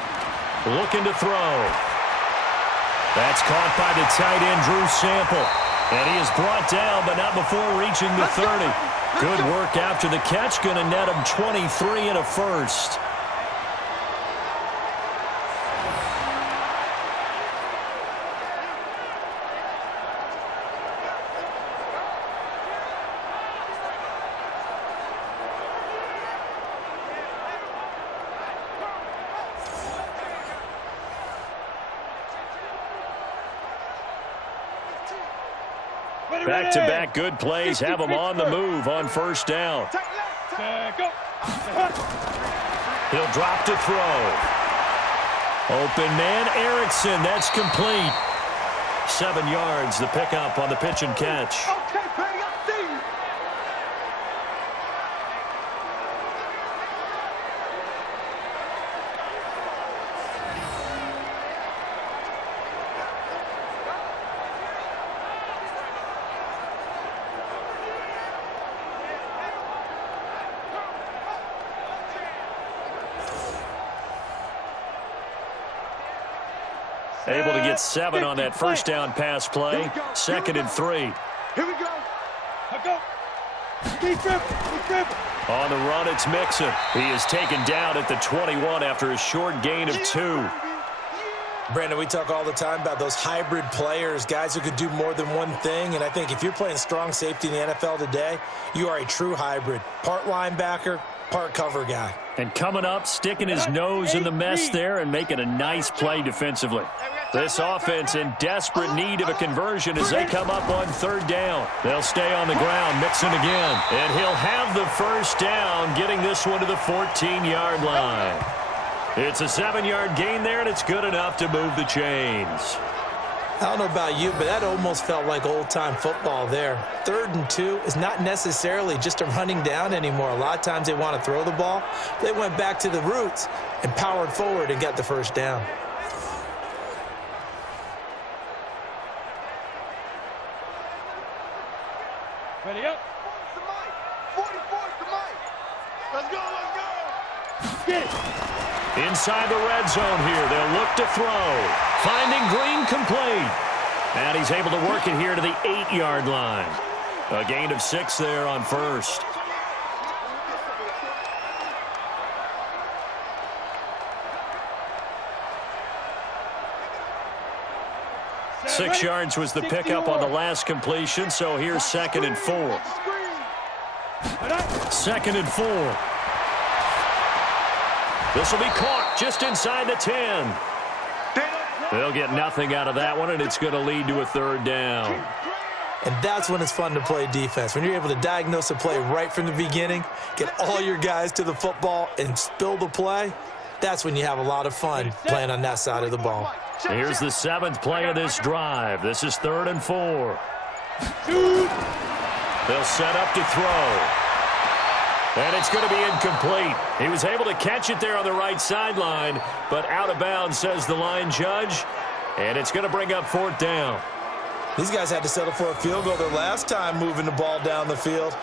Looking to throw. That's caught by the tight end, Drew Sample. And he is brought down, but not before reaching the 30. Good work after the catch. Going to net him 23 and a first. Back-to-back good plays have him on the move on 1st down. Go. He'll drop to throw. Open man, Erickson. That's complete. 7 yards, the pickup on the pitch and catch. Okay, Petty, I see you. Able to get 7 on that 1st down pass play. 2nd and 3. Here we go. Go. Keep dribbling. On the run, it's Mixon. He is taken down at the 21 after a short gain of 2. Brandon, we talk all the time about those hybrid players, guys who could do more than one thing. And I think if you're playing strong safety in the NFL today, you are a true hybrid. Part linebacker, part cover guy. And coming up, sticking his nose in the mess there and making a nice play defensively. This offense in desperate need of a conversion as they come up on 3rd down. They'll stay on the ground, Mixon again. And he'll have the 1st down, getting this one to the 14-yard line. It's a 7-yard gain there, and it's good enough to move the chains. I don't know about you, but that almost felt like old-time football there. 3rd and 2 is not necessarily just a running down anymore. A lot of times they want to throw the ball. They went back to the roots and powered forward and got the 1st down. Ready up. 44's the mic. Let's go, let's go. Get it. Inside the red zone here, they'll look to throw. Finding Green complete. And he's able to work it here to the 8-yard line. A gain of 6 there on first. Six yards was the pickup on the last completion, so here's 2nd and 4. 2nd and 4. This will be caught just inside the 10. They'll get nothing out of that one, and it's going to lead to a 3rd down. And that's when it's fun to play defense. When you're able to diagnose a play right from the beginning, get all your guys to the football, and spill the play, that's when you have a lot of fun playing on that side of the ball. Here's the 7th play of this drive. This is 3rd and 4. They'll set up to throw. And it's going to be incomplete. He was able to catch it there on the right sideline, but out of bounds, says the line judge. And it's going to bring up 4th down. These guys had to settle for a field goal their last time moving the ball down the field.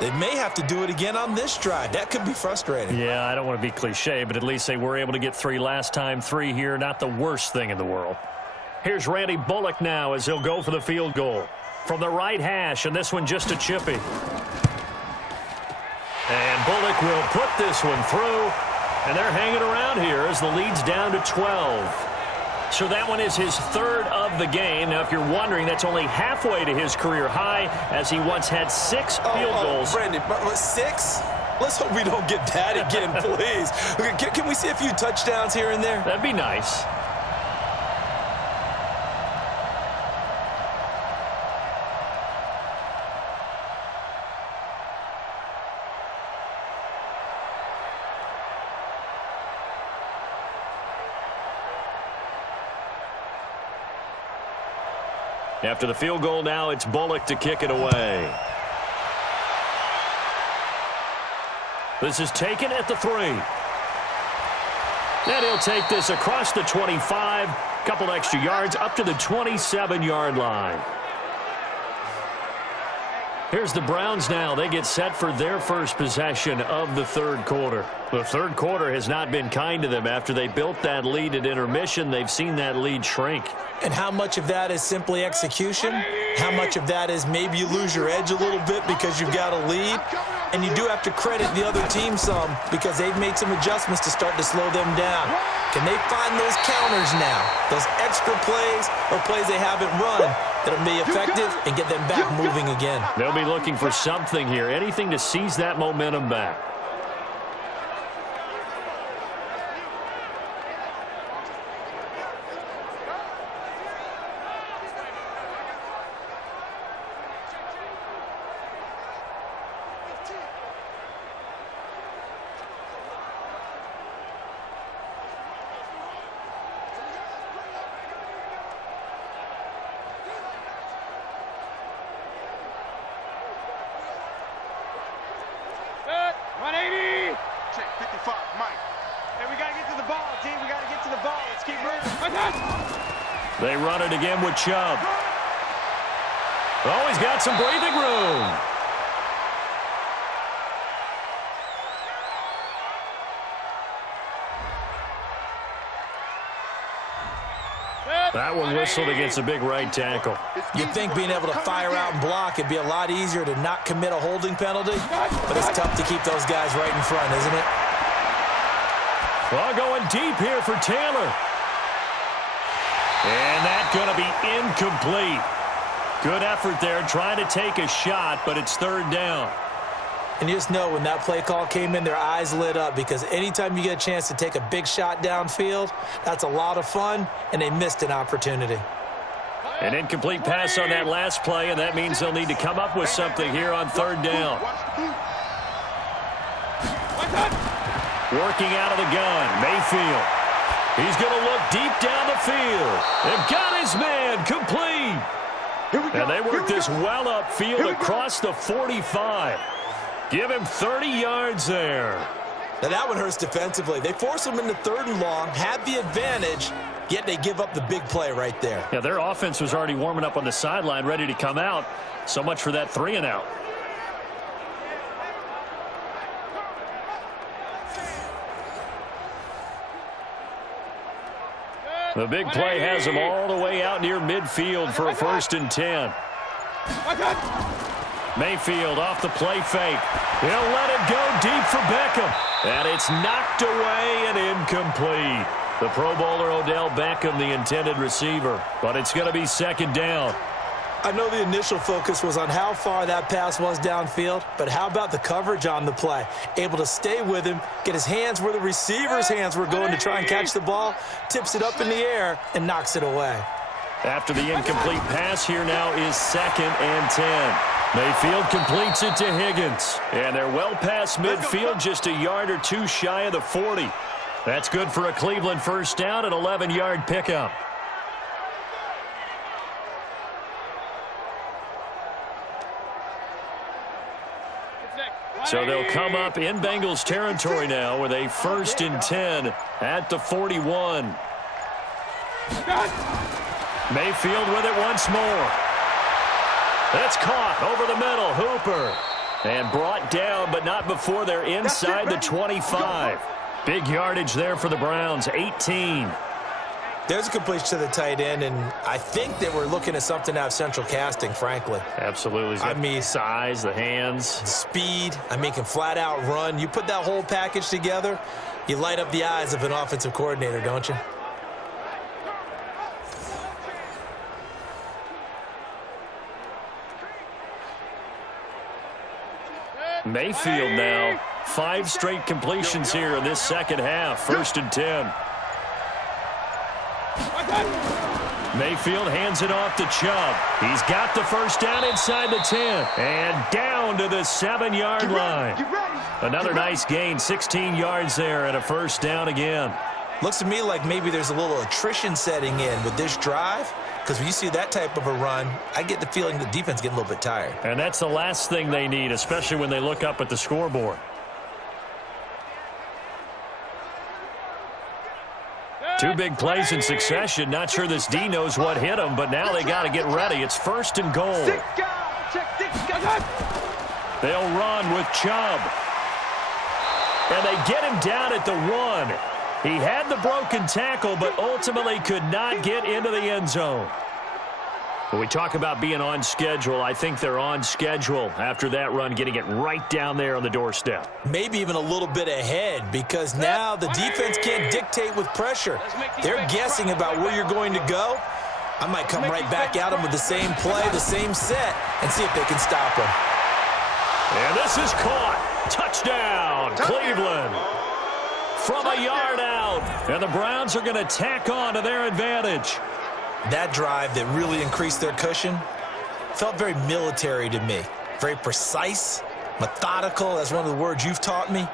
They may have to do it again on this drive. That could be frustrating. Yeah, I don't want to be cliche, but at least they were able to get 3 last time. 3 here, not the worst thing in the world. Here's Randy Bullock now as he'll go for the field goal. From the right hash, and this one just a chippy. And Bullock will put this one through, and they're hanging around here as the lead's down to 12. So that one is his 3rd of the game. Now, if you're wondering, that's only halfway to his career high, as he once had 6 field goals. Brandon, 6? Let's hope we don't get that again, please. Can we see a few touchdowns here and there? That'd be nice. After the field goal now, it's Bullock to kick it away. This is taken at the 3. And he'll take this across the 25, couple extra yards up to the 27-yard line. Here's the Browns now. They get set for their first possession of the 3rd quarter. The 3rd quarter has not been kind to them. After they built that lead at intermission, they've seen that lead shrink. And how much of that is simply execution? How much of that is maybe you lose your edge a little bit because you've got a lead? And you do have to credit the other team some because they've made some adjustments to start to slow them down. Can they find those counters now, those extra plays or plays they haven't run that'll be effective and get them back moving again? They'll be looking for something here, anything to seize that momentum back. They run it again with Chubb. Oh, he's got some breathing room. That one whistled against a big right tackle. You'd think being able to fire out and block it'd be a lot easier to not commit a holding penalty, but it's tough to keep those guys right in front, isn't it? Well, going deep here for Taylor. And that's going to be incomplete. Good effort there trying to take a shot, but it's 3rd down. And you just know when that play call came in, their eyes lit up because anytime you get a chance to take a big shot downfield, that's a lot of fun, and they missed an opportunity. An incomplete pass on that last play, and that means they'll need to come up with something here on 3rd down. Working out of the gun, Mayfield. He's going to look deep down the field. They've got his man complete. And they work this well upfield across the 45. Give him 30 yards there. Now that one hurts defensively. They force him into 3rd and long, had the advantage, yet they give up the big play right there. Yeah, their offense was already warming up on the sideline, ready to come out. So much for that 3-and-out. The big play has them all the way out near midfield for a 1st and 10. Mayfield off the play fake. He'll let it go deep for Beckham. And it's knocked away and incomplete. The Pro Bowler Odell Beckham, the intended receiver. But it's going to be 2nd down. I know the initial focus was on how far that pass was downfield, but how about the coverage on the play? Able to stay with him, get his hands where the receiver's hands were going to try and catch the ball, tips it up in the air, and knocks it away. After the incomplete pass, here now is 2nd and 10. Mayfield completes it to Higgins. And they're well past midfield, just a yard or two shy of the 40. That's good for a Cleveland 1st down, an 11-yard pickup. So they'll come up in Bengals territory now with a 1st and 10 at the 41. Mayfield with it once more. It's caught over the middle. Hooper. And brought down, but not before they're inside the 25. Big yardage there for the Browns, 18. There's a completion to the tight end, and I think they were looking at something out of central casting, frankly. Absolutely. I mean, size, the hands. Speed. I mean, can flat out run. You put that whole package together, you light up the eyes of an offensive coordinator, don't you? Mayfield now, 5 straight completions here in this 2nd half. 1st and 10. Mayfield hands it off to Chubb. He's got the 1st down inside the 10. And down to the 7-yard line. Another nice gain, 16 yards there and a 1st down again. Looks to me like maybe there's a little attrition setting in with this drive. Because when you see that type of a run, I get the feeling the defense getting a little bit tired. And that's the last thing they need, especially when they look up at the scoreboard. 2 big plays in succession. Not sure this D knows what hit him, but now they got to get ready. It's 1st and goal. They'll run with Chubb. And they get him down at the 1. He had the broken tackle, but ultimately could not get into the end zone. When we talk about being on schedule, I think they're on schedule after that run, getting it right down there on the doorstep. Maybe even a little bit ahead, because now the defense can't dictate with pressure. They're guessing about where you're going to go. I might come right back at them with the same play, the same set, and see if they can stop them. And this is caught. Touchdown, Cleveland. From a yard out. And the Browns are going to tack on to their advantage. That drive that really increased their cushion felt very military to me. Very precise, methodical. That's one of the words you've taught me.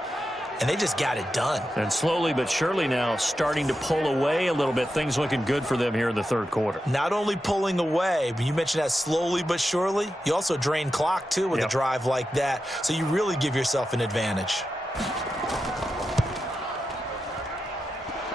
And they just got it done. And slowly but surely now starting to pull away a little bit. Things looking good for them here in the 3rd quarter. Not only pulling away, but you mentioned that slowly but surely. You also drain clock, too, with a drive like that. So you really give yourself an advantage.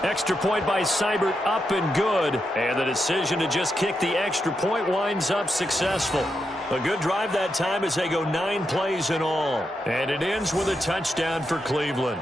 Extra point by Seibert, up and good. And the decision to just kick the extra point winds up successful. A good drive that time as they go 9 plays in all. And it ends with a touchdown for Cleveland.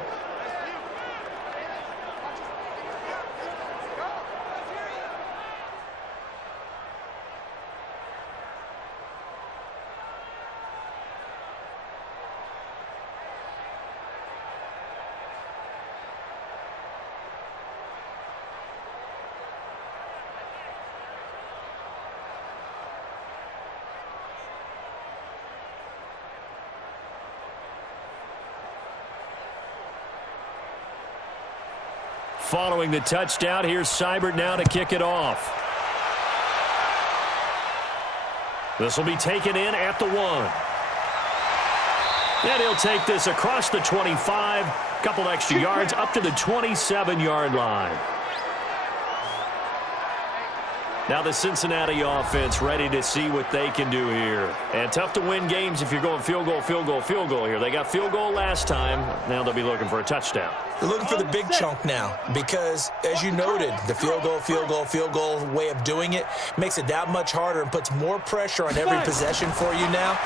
Following the touchdown, here's Seibert now to kick it off. This will be taken in at the 1. And he'll take this across the 25, couple extra yards up to the 27-yard line. Now the Cincinnati offense ready to see what they can do here. And tough to win games if you're going field goal, field goal, field goal here. They got field goal last time. Now they'll be looking for a touchdown. They're looking for the big chunk now because, as you noted, the field goal way of doing it makes it that much harder and puts more pressure on every possession for you now.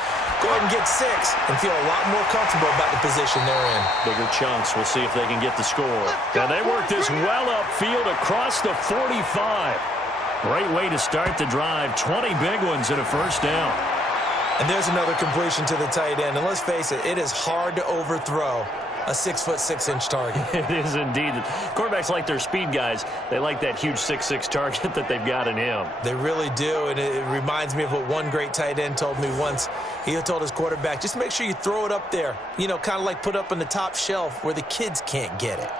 Go ahead and get 6 and feel a lot more comfortable about the position they're in. Bigger chunks. We'll see if they can get the score. And they work this well upfield across the 45. Great way to start the drive. 20 big ones and a first down. And there's another completion to the tight end. And let's face it, it is hard to overthrow a 6'6" target. It is indeed. Quarterbacks like their speed guys. They like that huge 6'6" target that they've got in him. They really do, and it reminds me of what one great tight end told me once. He told his quarterback, just make sure you throw it up there. You know, kind of like put up on the top shelf where the kids can't get it.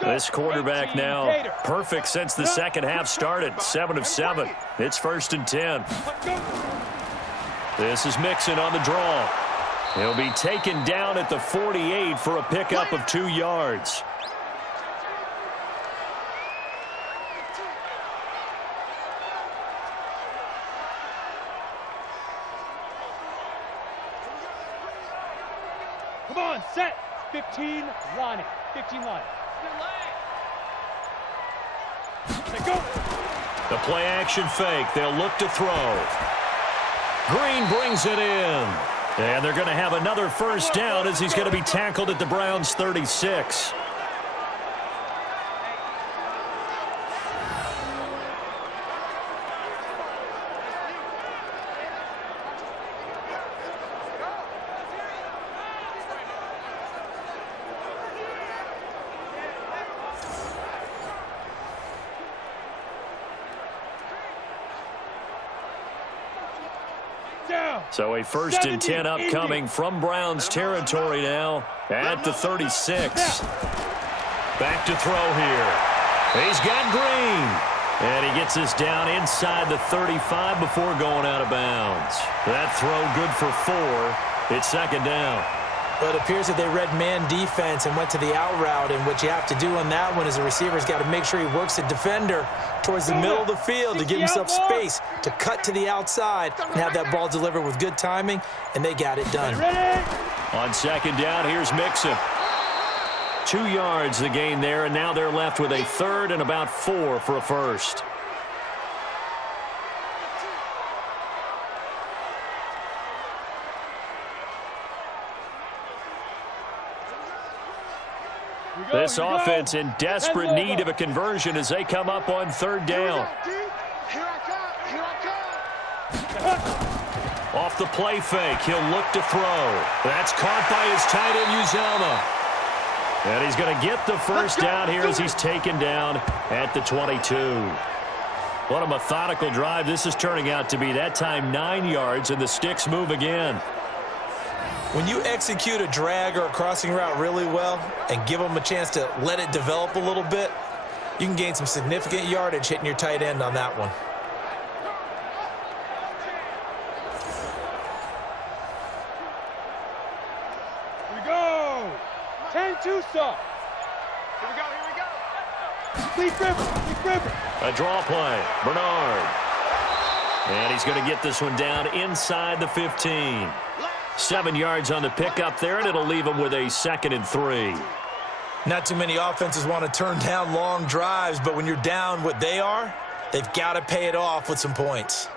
This quarterback now perfect since the second half started. 7 of 7. It's 1st and 10. This is Mixon on the draw. He'll be taken down at the 48 for a pickup of 2 yards. Come on, set. 15, line it. 15 line. Go. The play action fake. They'll look to throw. Green brings it in. And they're going to have another first down as he's going to be tackled at the Browns' 36. So a 1st and 10 upcoming from Browns territory now at the 36. Back to throw here. He's got Green. And he gets this down inside the 35 before going out of bounds. That throw good for 4. It's 2nd down. But it appears that they read man defense and went to the out route, and what you have to do on that one is the receiver's got to make sure he works the defender towards the middle of the field to give himself space to cut to the outside and have that ball delivered with good timing, and they got it done. On 2nd down, here's Mixon. 2 yards the gain there, and now they're left with a 3rd and about 4 for a first. This offense in desperate need of a conversion as they come up on 3rd down. Off the play fake, he'll look to throw. That's caught by his tight end, Uzomah. And he's going to get the first down here as he's taken down at the 22. What a methodical drive this is turning out to be. That time 9 yards, and the sticks move again. When you execute a drag or a crossing route really well and give them a chance to let it develop a little bit, you can gain some significant yardage hitting your tight end on that one. Here we go. 10-2 stop. Here we go. A draw play. Bernard. And he's going to get this one down inside the 15. 7 yards on the pickup there, and it'll leave them with a 2nd and 3. Not too many offenses want to turn down long drives, but when you're down what they are, they've got to pay it off with some points.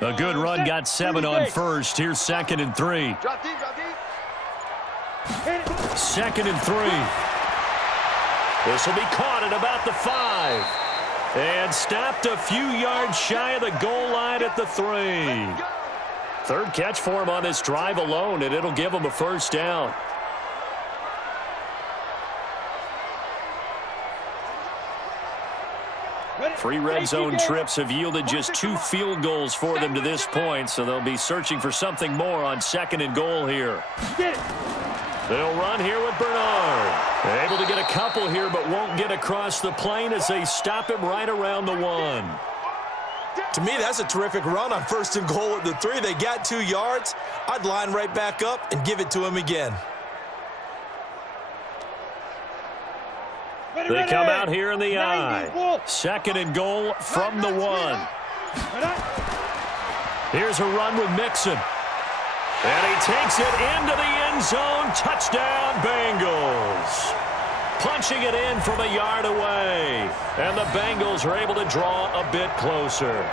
A good run got 7 on 1st. Here's 2nd and 3. 2nd and 3. This will be caught at about the 5. And stopped a few yards shy of the goal line at the 3. 3rd catch for him on this drive alone, and it'll give him a first down. 3 red zone trips have yielded just 2 field goals for them to this point, so they'll be searching for something more on 2nd and goal here. They'll run here with Bernard. They're able to get a couple here, but won't get across the plane as they stop him right around the 1. To me, that's a terrific run on 1st and goal at the 3. They got 2 yards. I'd line right back up and give it to him again. They come out here in the I. Second and goal from the 1. Here's a run with Mixon. And he takes it into the end zone. Touchdown, Bengals. Punching it in from a yard away. And the Bengals are able to draw a bit closer.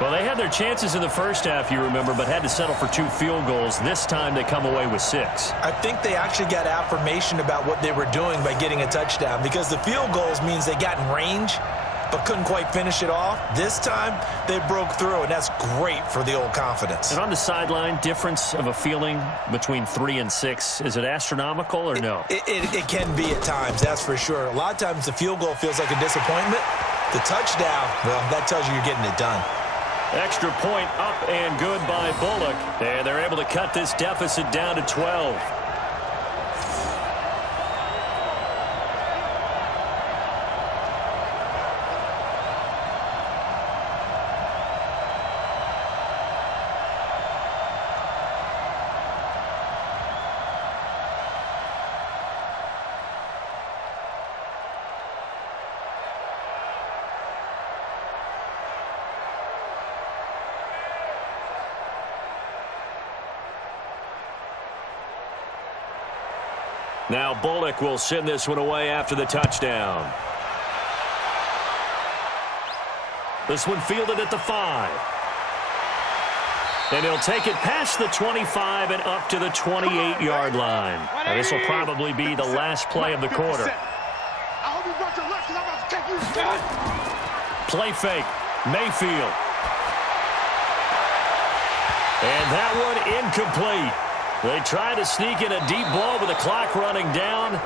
Well, they had their chances in the first half, you remember, but had to settle for 2 field goals. This time they come away with 6. I think they actually got affirmation about what they were doing by getting a touchdown, because the field goals means they got in range but couldn't quite finish it off. This time they broke through, and that's great for the old confidence. And on the sideline, difference of a feeling between 3 and 6, is it astronomical or no? It can be at times, that's for sure. A lot of times the field goal feels like a disappointment. The touchdown, well, that tells you you're getting it done. Extra point up and good by Bullock. And they're able to cut this deficit down to 12. Now Bullock will send this one away after the touchdown. This one fielded at the 5. And he'll take it past the 25 and up to the 28-yard line. Now, this will probably be the last play of the quarter. I hope you brought your left, 'cause I'm about to take you. Play fake. Mayfield. And that one incomplete. They try to sneak in a deep ball with the clock running down,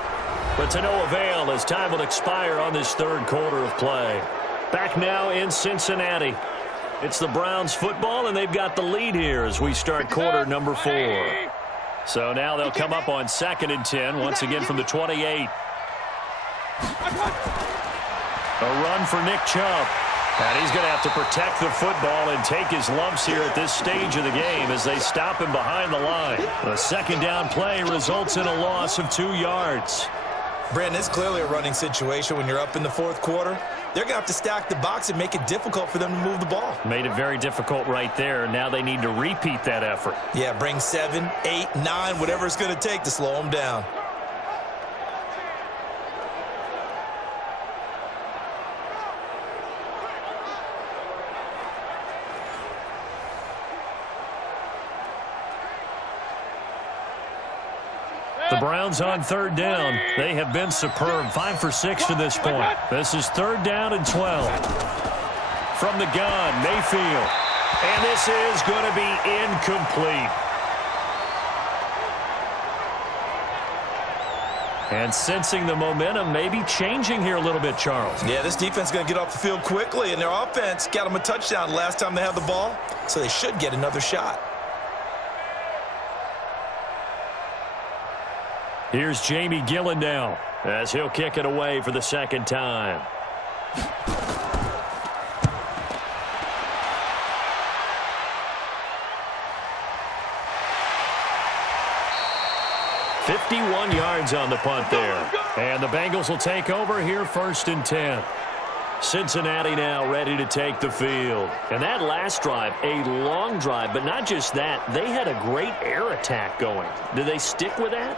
but to no avail as time will expire on this third quarter of play. Back now in Cincinnati. It's the Browns football, and they've got the lead here as we start quarter number 4. So now they'll come up on 2nd and 10, once again from the 28. A run for Nick Chubb. And he's going to have to protect the football and take his lumps here at this stage of the game as they stop him behind the line. The second down play results in a loss of 2 yards. Brandon, it's clearly a running situation when you're up in the 4th quarter. They're going to have to stack the box and make it difficult for them to move the ball. Made it very difficult right there. Now they need to repeat that effort. Yeah, bring 7, 8, 9, whatever it's going to take to slow them down. The Browns on 3rd down. They have been superb. 5 for 6 to this point. This is 3rd down and 12. From the gun, Mayfield. And this is going to be incomplete. And sensing the momentum may be changing here a little bit, Charles. Yeah, this defense is going to get off the field quickly, and their offense got them a touchdown last time they had the ball, so they should get another shot. Here's Jamie Gillen now as he'll kick it away for the 2nd time. $51 yards on the punt there. And the Bengals will take over here 1st and 10. Cincinnati now ready to take the field. And that last drive, a long drive, but not just that. They had a great air attack going. Do they stick with that?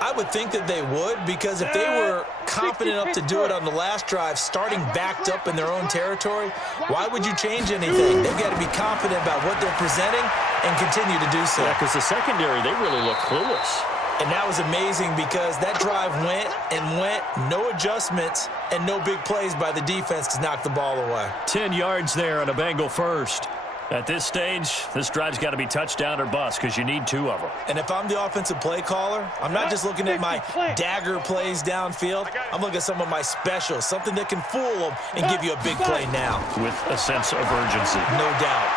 I would think that they would, because if they were confident enough to do it on the last drive, starting backed up in their own territory, why would you change anything? They've got to be confident about what they're presenting and continue to do so. Yeah, because the secondary, they really look clueless. And that was amazing because that drive went and went, no adjustments, and no big plays by the defense to knock the ball away. 10 yards there on a Bengal first. At this stage, this drive's got to be touchdown or bust because you need 2 of them. And if I'm the offensive play caller, I'm not just looking at my dagger plays downfield. I'm looking at some of my specials, something that can fool them and give you a big play now. With a sense of urgency. No doubt.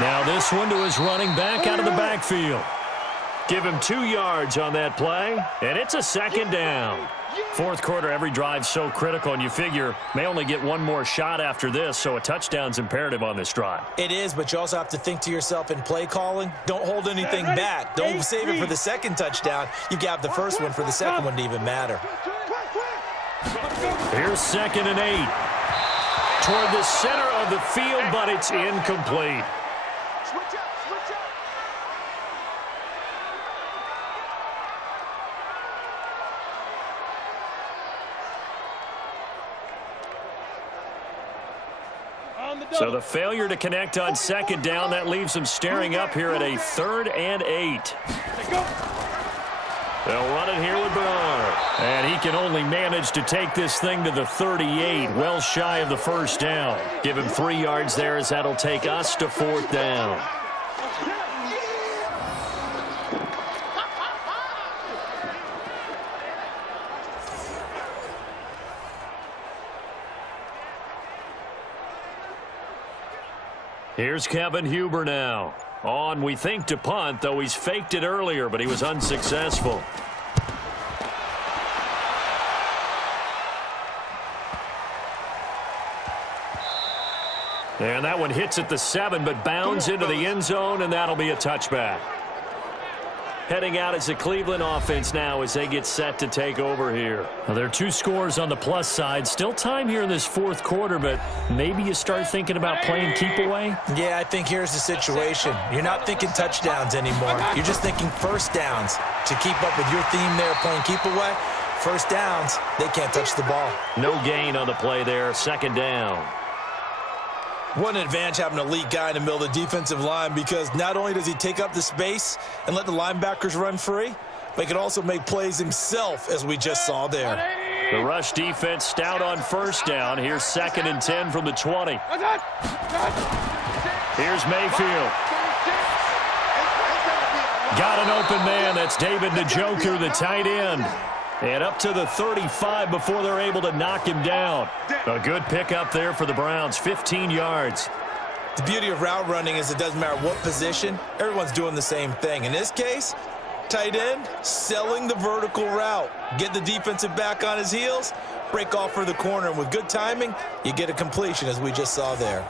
Now this one to his running back out of the backfield. Give him 2 yards on that play, and it's a 2nd down. 4th quarter, every drive's so critical, and you figure may only get 1 more shot after this, so a touchdown's imperative on this drive. It is, but you also have to think to yourself in play calling, don't hold anything back. Don't save it for the 2nd touchdown. You got the first one for the 2nd one to even matter. Here's 2nd and 8. Toward the center of the field, but it's incomplete. Switch up, switch up. So the failure to connect on 2nd down, that leaves them staring up here at a 3rd and 8. They'll run it here with Bernard. And he can only manage to take this thing to the 38, well shy of the 1st down. Give him 3 yards there, as that'll take us to 4th down. Here's Kevin Huber now. On, we think, to punt, though he's faked it earlier, but he was unsuccessful. And that one hits at the 7, but bounds into the end zone, and that'll be a touchback. Heading out is the Cleveland offense now as they get set to take over here. Well, there are 2 scores on the plus side. Still time here in this 4th quarter, but maybe you start thinking about playing keep away? Yeah, I think here's the situation. You're not thinking touchdowns anymore. You're just thinking 1st downs. To keep up with your theme there, playing keep away, 1st downs, they can't touch the ball. No gain on the play there, 2nd down. What an advantage having an elite guy in the middle of the defensive line, because not only does he take up the space and let the linebackers run free, but he can also make plays himself, as we just saw there. The rush defense stout on 1st down. Here's 2nd and 10 from the 20. Here's Mayfield. Got an open man. That's David Njoku, the tight end. And up to the 35 before they're able to knock him down. A good pickup there for the Browns, 15 yards. The beauty of route running is it doesn't matter what position. Everyone's doing the same thing. In this case, tight end, selling the vertical route. Get the defensive back on his heels, break off for the corner. And with good timing, you get a completion, as we just saw there.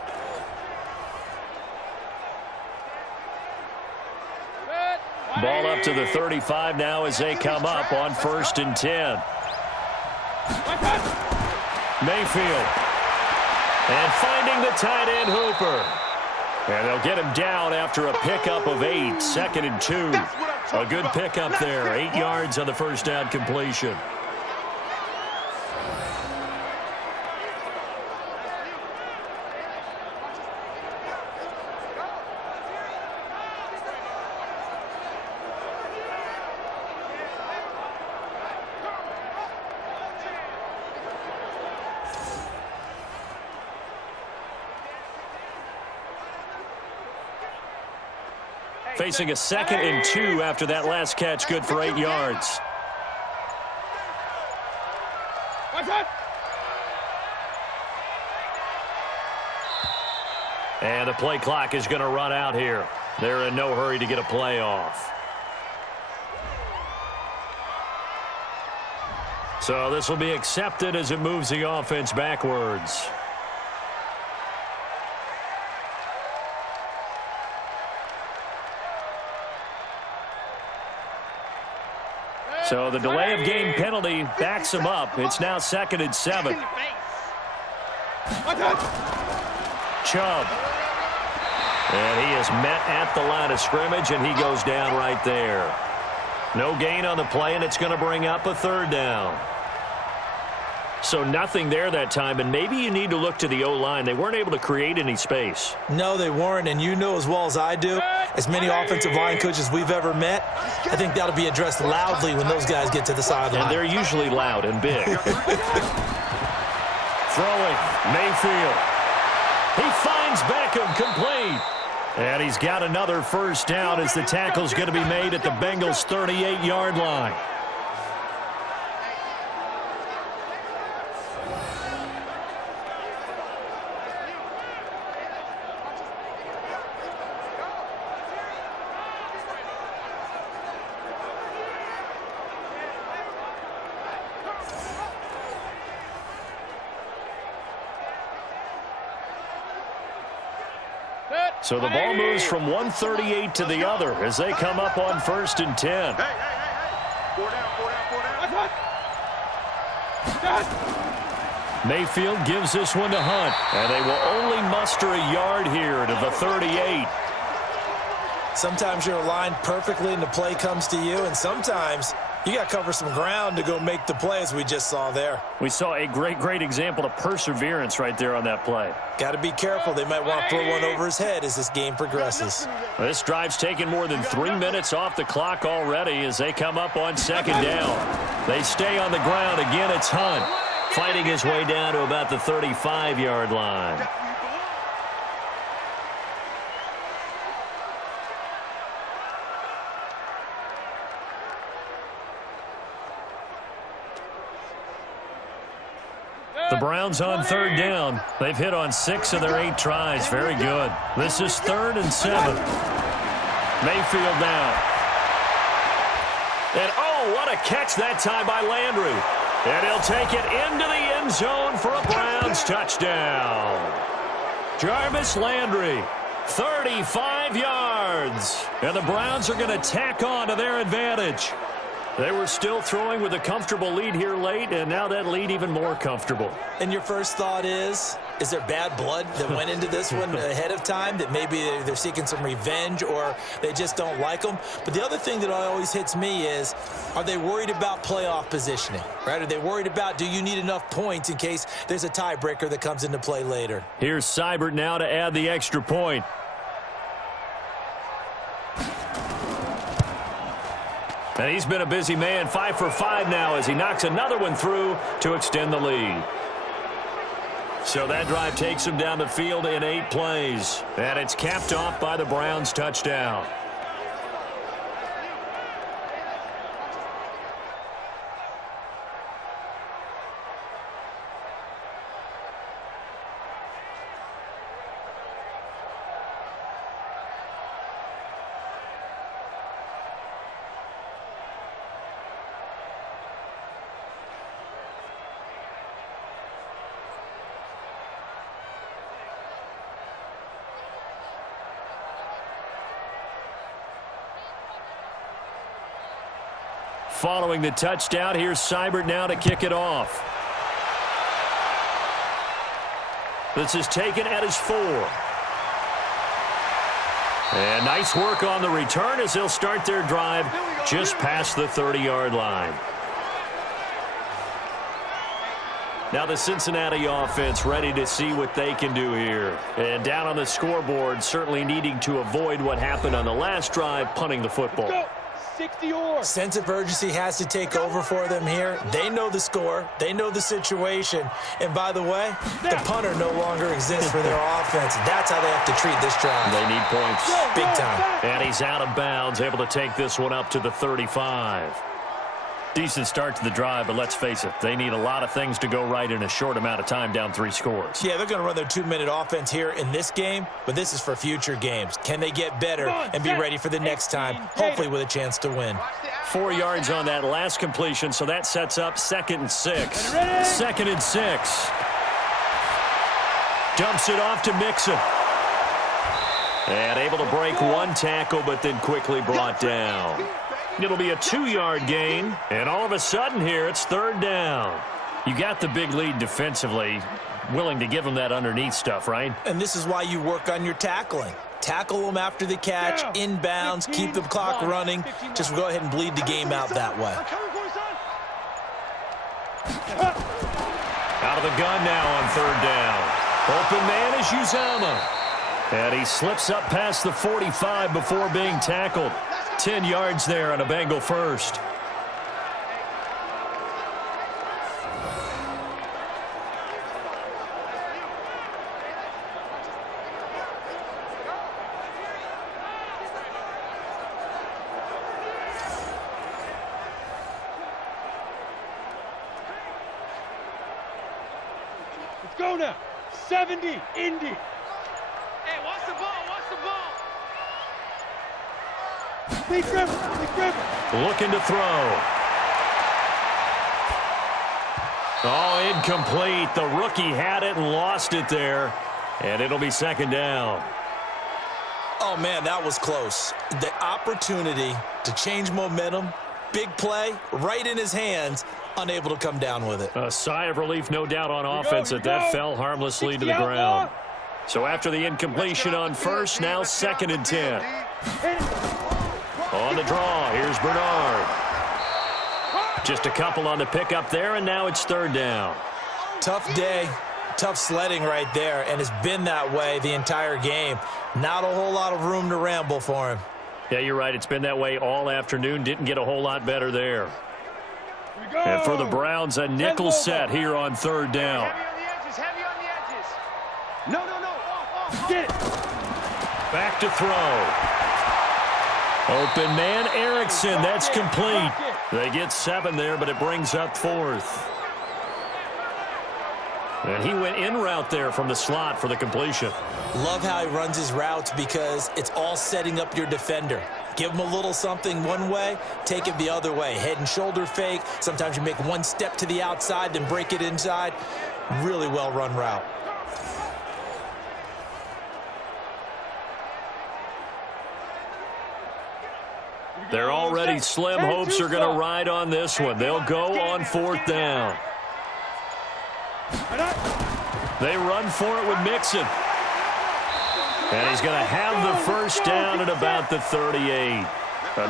Ball up to the 35 now as they come up on 1st and 10. Mayfield. And finding the tight end Hooper. And they'll get him down after a pickup of 8. 2nd and 2. A good pickup there. 8 yards on the 1st down completion. Facing a 2nd and 2 after that last catch, good for 8 yards. And the play clock is going to run out here. They're in no hurry to get a play off. So this will be accepted as it moves the offense backwards. So the delay of game penalty backs him up. It's now 2nd and 7. Chubb. And he is met at the line of scrimmage, and he goes down right there. No gain on the play, and it's going to bring up a 3rd down. So nothing there that time, and maybe you need to look to the O-line. They weren't able to create any space. No, they weren't, and you know as well as I do, as many offensive line coaches we've ever met, I think that'll be addressed loudly when those guys get to the sideline. And they're usually loud and big. Throwing, Mayfield. He finds Beckham, complete. And he's got another 1st down as the tackle's going to be made at the Bengals' 38-yard line. So the ball moves from 138 to the other as they come up on 1st and 10. Hey. 4 down. Mayfield gives this one to Hunt, and they will only muster a yard here to the 38. Sometimes you're aligned perfectly and the play comes to you, and sometimes you got to cover some ground to go make the play, as we just saw there. We saw a great example of perseverance right there on that play. Got to be careful. They might want to throw one over his head as this game progresses. This drive's taken more than 3 minutes off the clock already as they come up on second down. They stay on the ground. Again, it's Hunt, fighting his way down to about the 35-yard line. The Browns on third down. They've hit on 6 of their 8 tries. Very good. This is 3rd and 7. Mayfield now. And oh, what a catch that time by Landry. And he'll take it into the end zone for a Browns touchdown. Jarvis Landry, 35 yards. And the Browns are going to tack on to their advantage. They were still throwing with a comfortable lead here late, and now that lead even more comfortable. And your first thought is there bad blood that went into this one ahead of time, that maybe they're seeking some revenge or they just don't like them? But the other thing that always hits me is, are they worried about playoff positioning, right? Are they worried about, do you need enough points in case there's a tiebreaker that comes into play later? Here's Seibert now to add the extra point. And he's been a busy man, 5 for 5 now as he knocks another one through to extend the lead. So that drive takes him down the field in 8 plays. And it's capped off by the Browns' touchdown. Following the touchdown, here's Seibert now to kick it off. This is taken at his 4. And nice work on the return as they'll start their drive just past the 30-yard line. Now the Cincinnati offense ready to see what they can do here. And down on the scoreboard, certainly needing to avoid what happened on the last drive, punting the football. 60 or. Sense of urgency has to take over for them here. They know the score. They know the situation. And by the way, the punter no longer exists for their offense. That's how they have to treat this drive. They need points. Big time. And he's out of bounds, able to take this one up to the 35. Decent start to the drive, but let's face it, they need a lot of things to go right in a short amount of time, down 3 scores. Yeah, they're going to run their 2-minute offense here in this game, but this is for future games. Can they get better and be ready for the next time, hopefully with a chance to win? 4 yards on that last completion, so that sets up 2nd and 6. 2nd and 6. Dumps it off to Mixon. And able to break 1 tackle, but then quickly brought down. It'll be a 2-yard gain, and all of a sudden here it's 3rd down. You got the big lead defensively, willing to give them that underneath stuff, right? And this is why you work on your tackling. Tackle them after the catch, inbounds, keep the clock running. Just go ahead and bleed the game out that way. Out of the gun now on 3rd down. Open man is Uzama. And he slips up past the 45 before being tackled. 10 yards there on a Bengal first. Let's go now. 70, Indy. Hey, watch the ball, watch the ball. Big River. Looking to throw. Oh, incomplete. The rookie had it and lost it there. And it'll be 2nd down. Oh, man, that was close. The opportunity to change momentum, big play right in his hands, unable to come down with it. A sigh of relief, no doubt, on offense that fell harmlessly to the ground. So after the incompletion on first, now 2nd and 10. On the draw, here's Bernard. Just a couple on the pickup there, and now it's 3rd down. Tough day, tough sledding right there, and it's been that way the entire game. Not a whole lot of room to ramble for him. Yeah, you're right. It's been that way all afternoon. Didn't get a whole lot better there. And for the Browns, a nickel set here on 3rd down. Heavy on the edges, heavy on the edges. No. Off. Get it. Back to throw. Open man, Erickson. That's complete. They get 7 there, but it brings up 4th. And he went in route there from the slot for the completion. Love how he runs his routes because it's all setting up your defender. Give him a little something one way, take it the other way. Head and shoulder fake. Sometimes you make one step to the outside, then break it inside. Really well run route. They're already slim. Hopes are going to ride on this one. They'll go on 4th down. They run for it with Mixon. And he's going to have the 1st down at about the 38.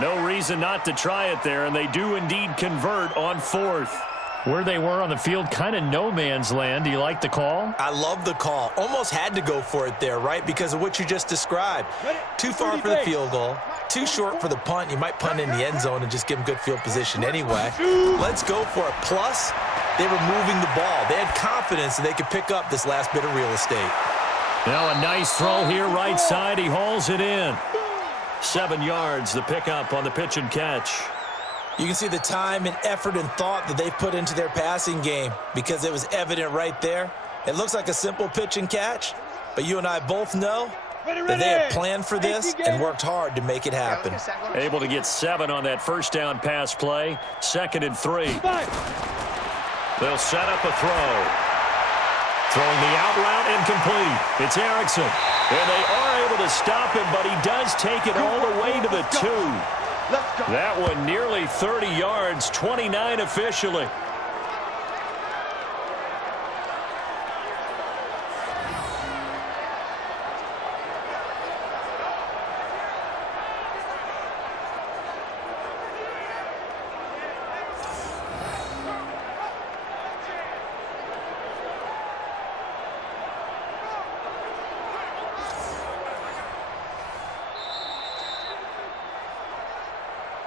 No reason not to try it there, and they do indeed convert on 4th. Where they were on the field, kind of no man's land. Do you like the call? I love the call. Almost had to go for it there, right, because of what you just described. Too far for the field goal, too short for the punt. You might punt in the end zone and just give them good field position anyway. Let's go for it. Plus, they were moving the ball. They had confidence that they could pick up this last bit of real estate. Now a nice throw here, right side. He hauls it in. 7 yards, the pickup on the pitch and catch. You can see the time and effort and thought that they put into their passing game because it was evident right there. It looks like a simple pitch and catch, but you and I both know that they have planned for this and worked hard to make it happen. Able to get 7 on that 1st down pass play. 2nd and 3. They'll set up a throw. Throwing the out route incomplete. It's Erickson. And they are able to stop him, but he does take it all the way to the 2. That one nearly 30 yards, 29 officially.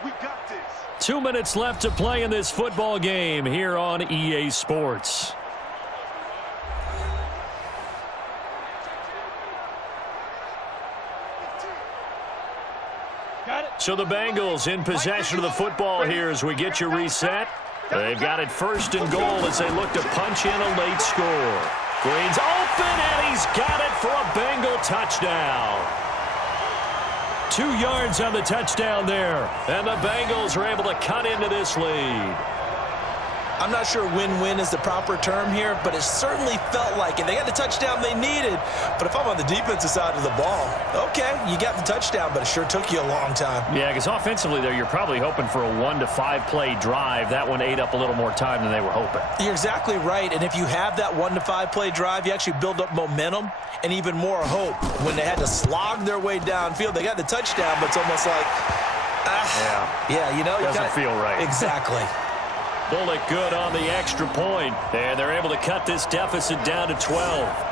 We got this. 2 minutes left to play in this football game here on EA Sports. So the Bengals in possession of the football here as we get you reset. They've got it 1st and goal as they look to punch in a late score. Green's open, and he's got it for a Bengal touchdown. 2 yards on the touchdown there, and the Bengals are able to cut into this lead. I'm not sure win-win is the proper term here, but it certainly felt like it. They got the touchdown they needed, but if I'm on the defensive side of the ball, okay, you got the touchdown, but it sure took you a long time. Yeah, because offensively, though, you're probably hoping for a 1 to 5 play drive. That one ate up a little more time than they were hoping. You're exactly right, and if you have that 1 to 5 play drive, you actually build up momentum and even more hope. When they had to slog their way downfield, they got the touchdown, but it's almost like, yeah, you know, doesn't feel right. Exactly. Bullock good on the extra point, and they're able to cut this deficit down to 12.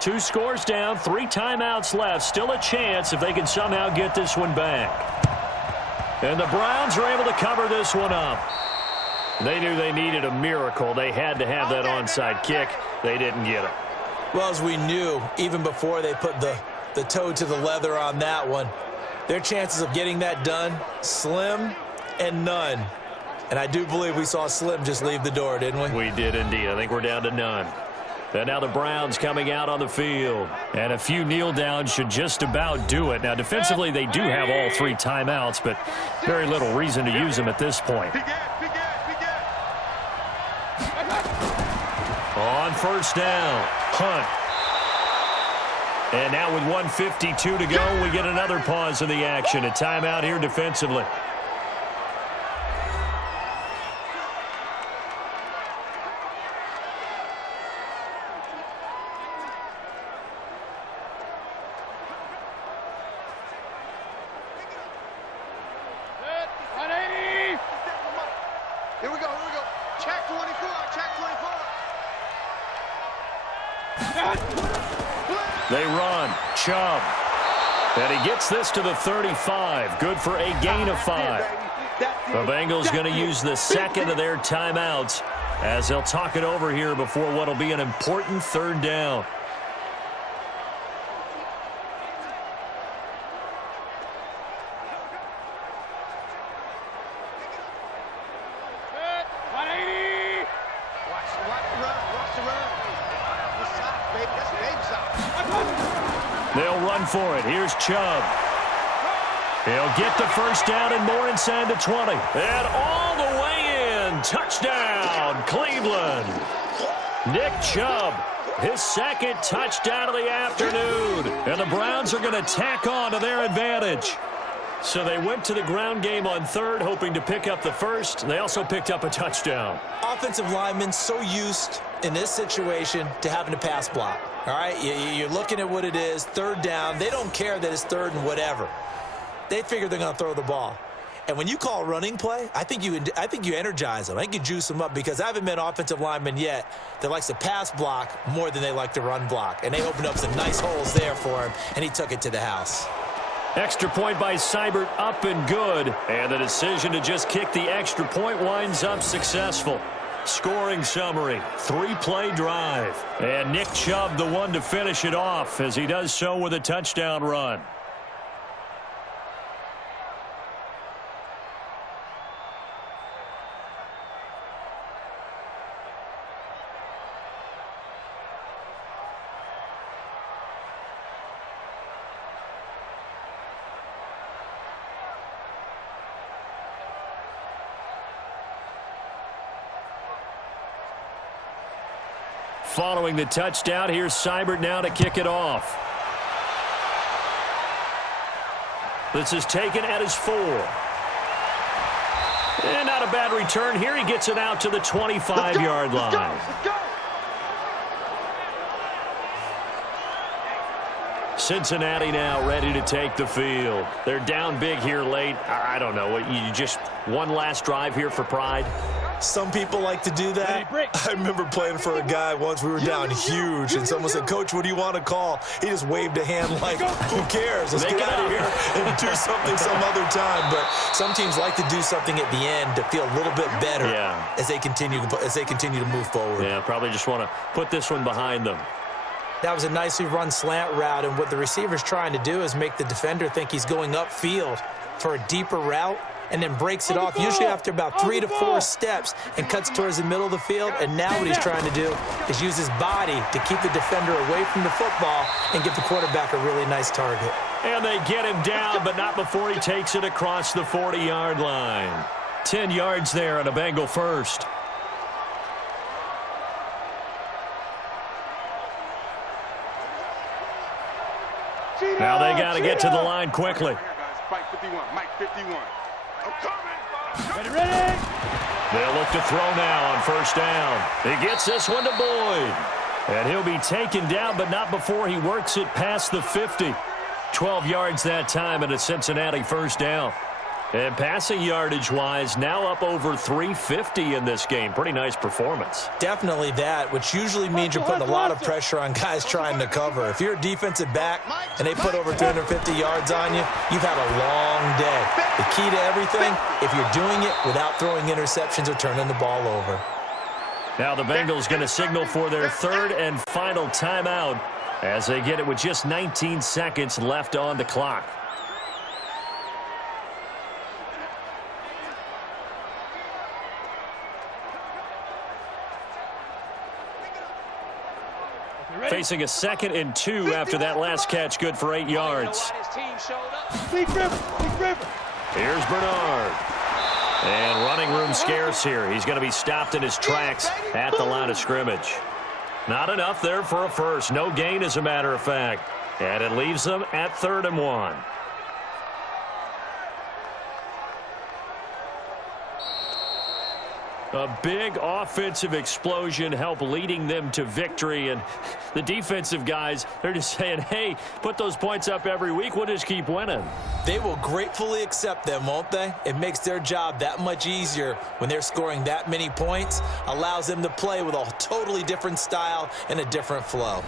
Two scores down, 3 timeouts left. Still a chance if they can somehow get this one back. And the Browns are able to cover this one up. They knew they needed a miracle. They had to have that onside kick. They didn't get it. Well, as we knew, even before they put the toe to the leather on that one, Their chances of getting that done, slim and none. And I do believe we saw Slim just leave the door, didn't we? We did indeed. I think we're down to none. And now the Browns coming out on the field. And a few kneel downs should just about do it. Now, defensively, they do have all 3 timeouts, but very little reason to use them at this point. On first down, Hunt. And now with 1:52 to go, we get another pause in the action. A timeout here defensively. Here we go. Check 24. They run. Chubb. And he gets this to the 35. Good for a gain of 5. The Bengals going to use the second of their timeouts as they'll talk it over here before what will be an important third down. They'll run for it. Here's Chubb. He'll get the first down and more inside the 20. And all the way in. Touchdown, Cleveland. Nick Chubb, his second touchdown of the afternoon. And the Browns are going to tack on to their advantage. So they went to the ground game on third, hoping to pick up the first. They also picked up a touchdown. Offensive linemen so used in this situation to having to pass block. All right, you're looking at what it is, third down. They don't care that it's third and whatever. They figure they're going to throw the ball. And when you call a running play, I think you energize them. I think you juice them up because I haven't met an offensive lineman yet that likes to pass block more than they like to run block. And they opened up some nice holes there for him, and he took it to the house. Extra point by Seibert, up and good. And the decision to just kick the extra point winds up successful. Scoring summary, 3-play drive. And Nick Chubb, the one to finish it off, as he does so with a touchdown run. Following the touchdown, here's Seibert now to kick it off. This is taken at his 4. And not a bad return here. He gets it out to the 25-yard line. Let's go. Cincinnati now ready to take the field. They're down big here late. I don't know. You just one last drive here for pride? Some people like to do that. I remember playing for a guy once. We were down huge, and someone said, "Coach, what do you want to call?" He just waved a hand like, "Who cares? Let's get out of here and do something some other time." But some teams like to do something at the end to feel a little bit better as they continue to move forward. Yeah, probably just want to put this one behind them. That was a nicely run slant route, and what the receiver's trying to do is make the defender think he's going upfield for a deeper route, and then breaks it off, usually after about 3 to 4 steps, and cuts towards the middle of the field. And now what he's trying to do is use his body to keep the defender away from the football and give the quarterback a really nice target. And they get him down, but not before he takes it across the 40-yard line. 10 yards there and a Bengal first. Now they got to get to the line quickly. Mike 51, Mike 51. I'm coming. Ready? They'll look to throw now on first down. He gets this one to Boyd. And he'll be taken down, but not before he works it past the 50. 12 yards that time and a Cincinnati first down. And passing yardage-wise, now up over 350 in this game. Pretty nice performance. Definitely that, which usually means you're putting a lot of pressure on guys trying to cover. If you're a defensive back and they put over 350 yards on you, you've had a long day. The key to everything, if you're doing it without throwing interceptions or turning the ball over. Now the Bengals going to signal for their third and final timeout as they get it with just 19 seconds left on the clock. facing a 2nd and 2 after that last catch, good for 8 yards. Big River, Big River. Here's Bernard. And running room scarce here. He's going to be stopped in his tracks at the line of scrimmage. Not enough there for a first. No gain, as a matter of fact. And it leaves them at 3rd and 1. A big offensive explosion helped leading them to victory. And the defensive guys, they're just saying, hey, put those points up every week. We'll just keep winning. They will gratefully accept them, won't they? It makes their job that much easier when they're scoring that many points. Allows them to play with a totally different style and a different flow.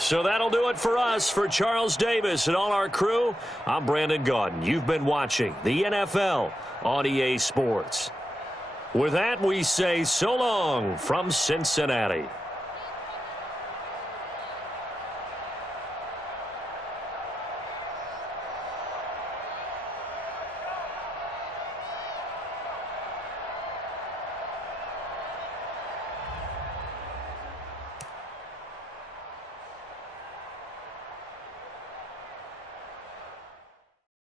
So that'll do it for us. For Charles Davis and all our crew, I'm Brandon Gaudin. You've been watching the NFL on EA Sports. With that, we say so long from Cincinnati.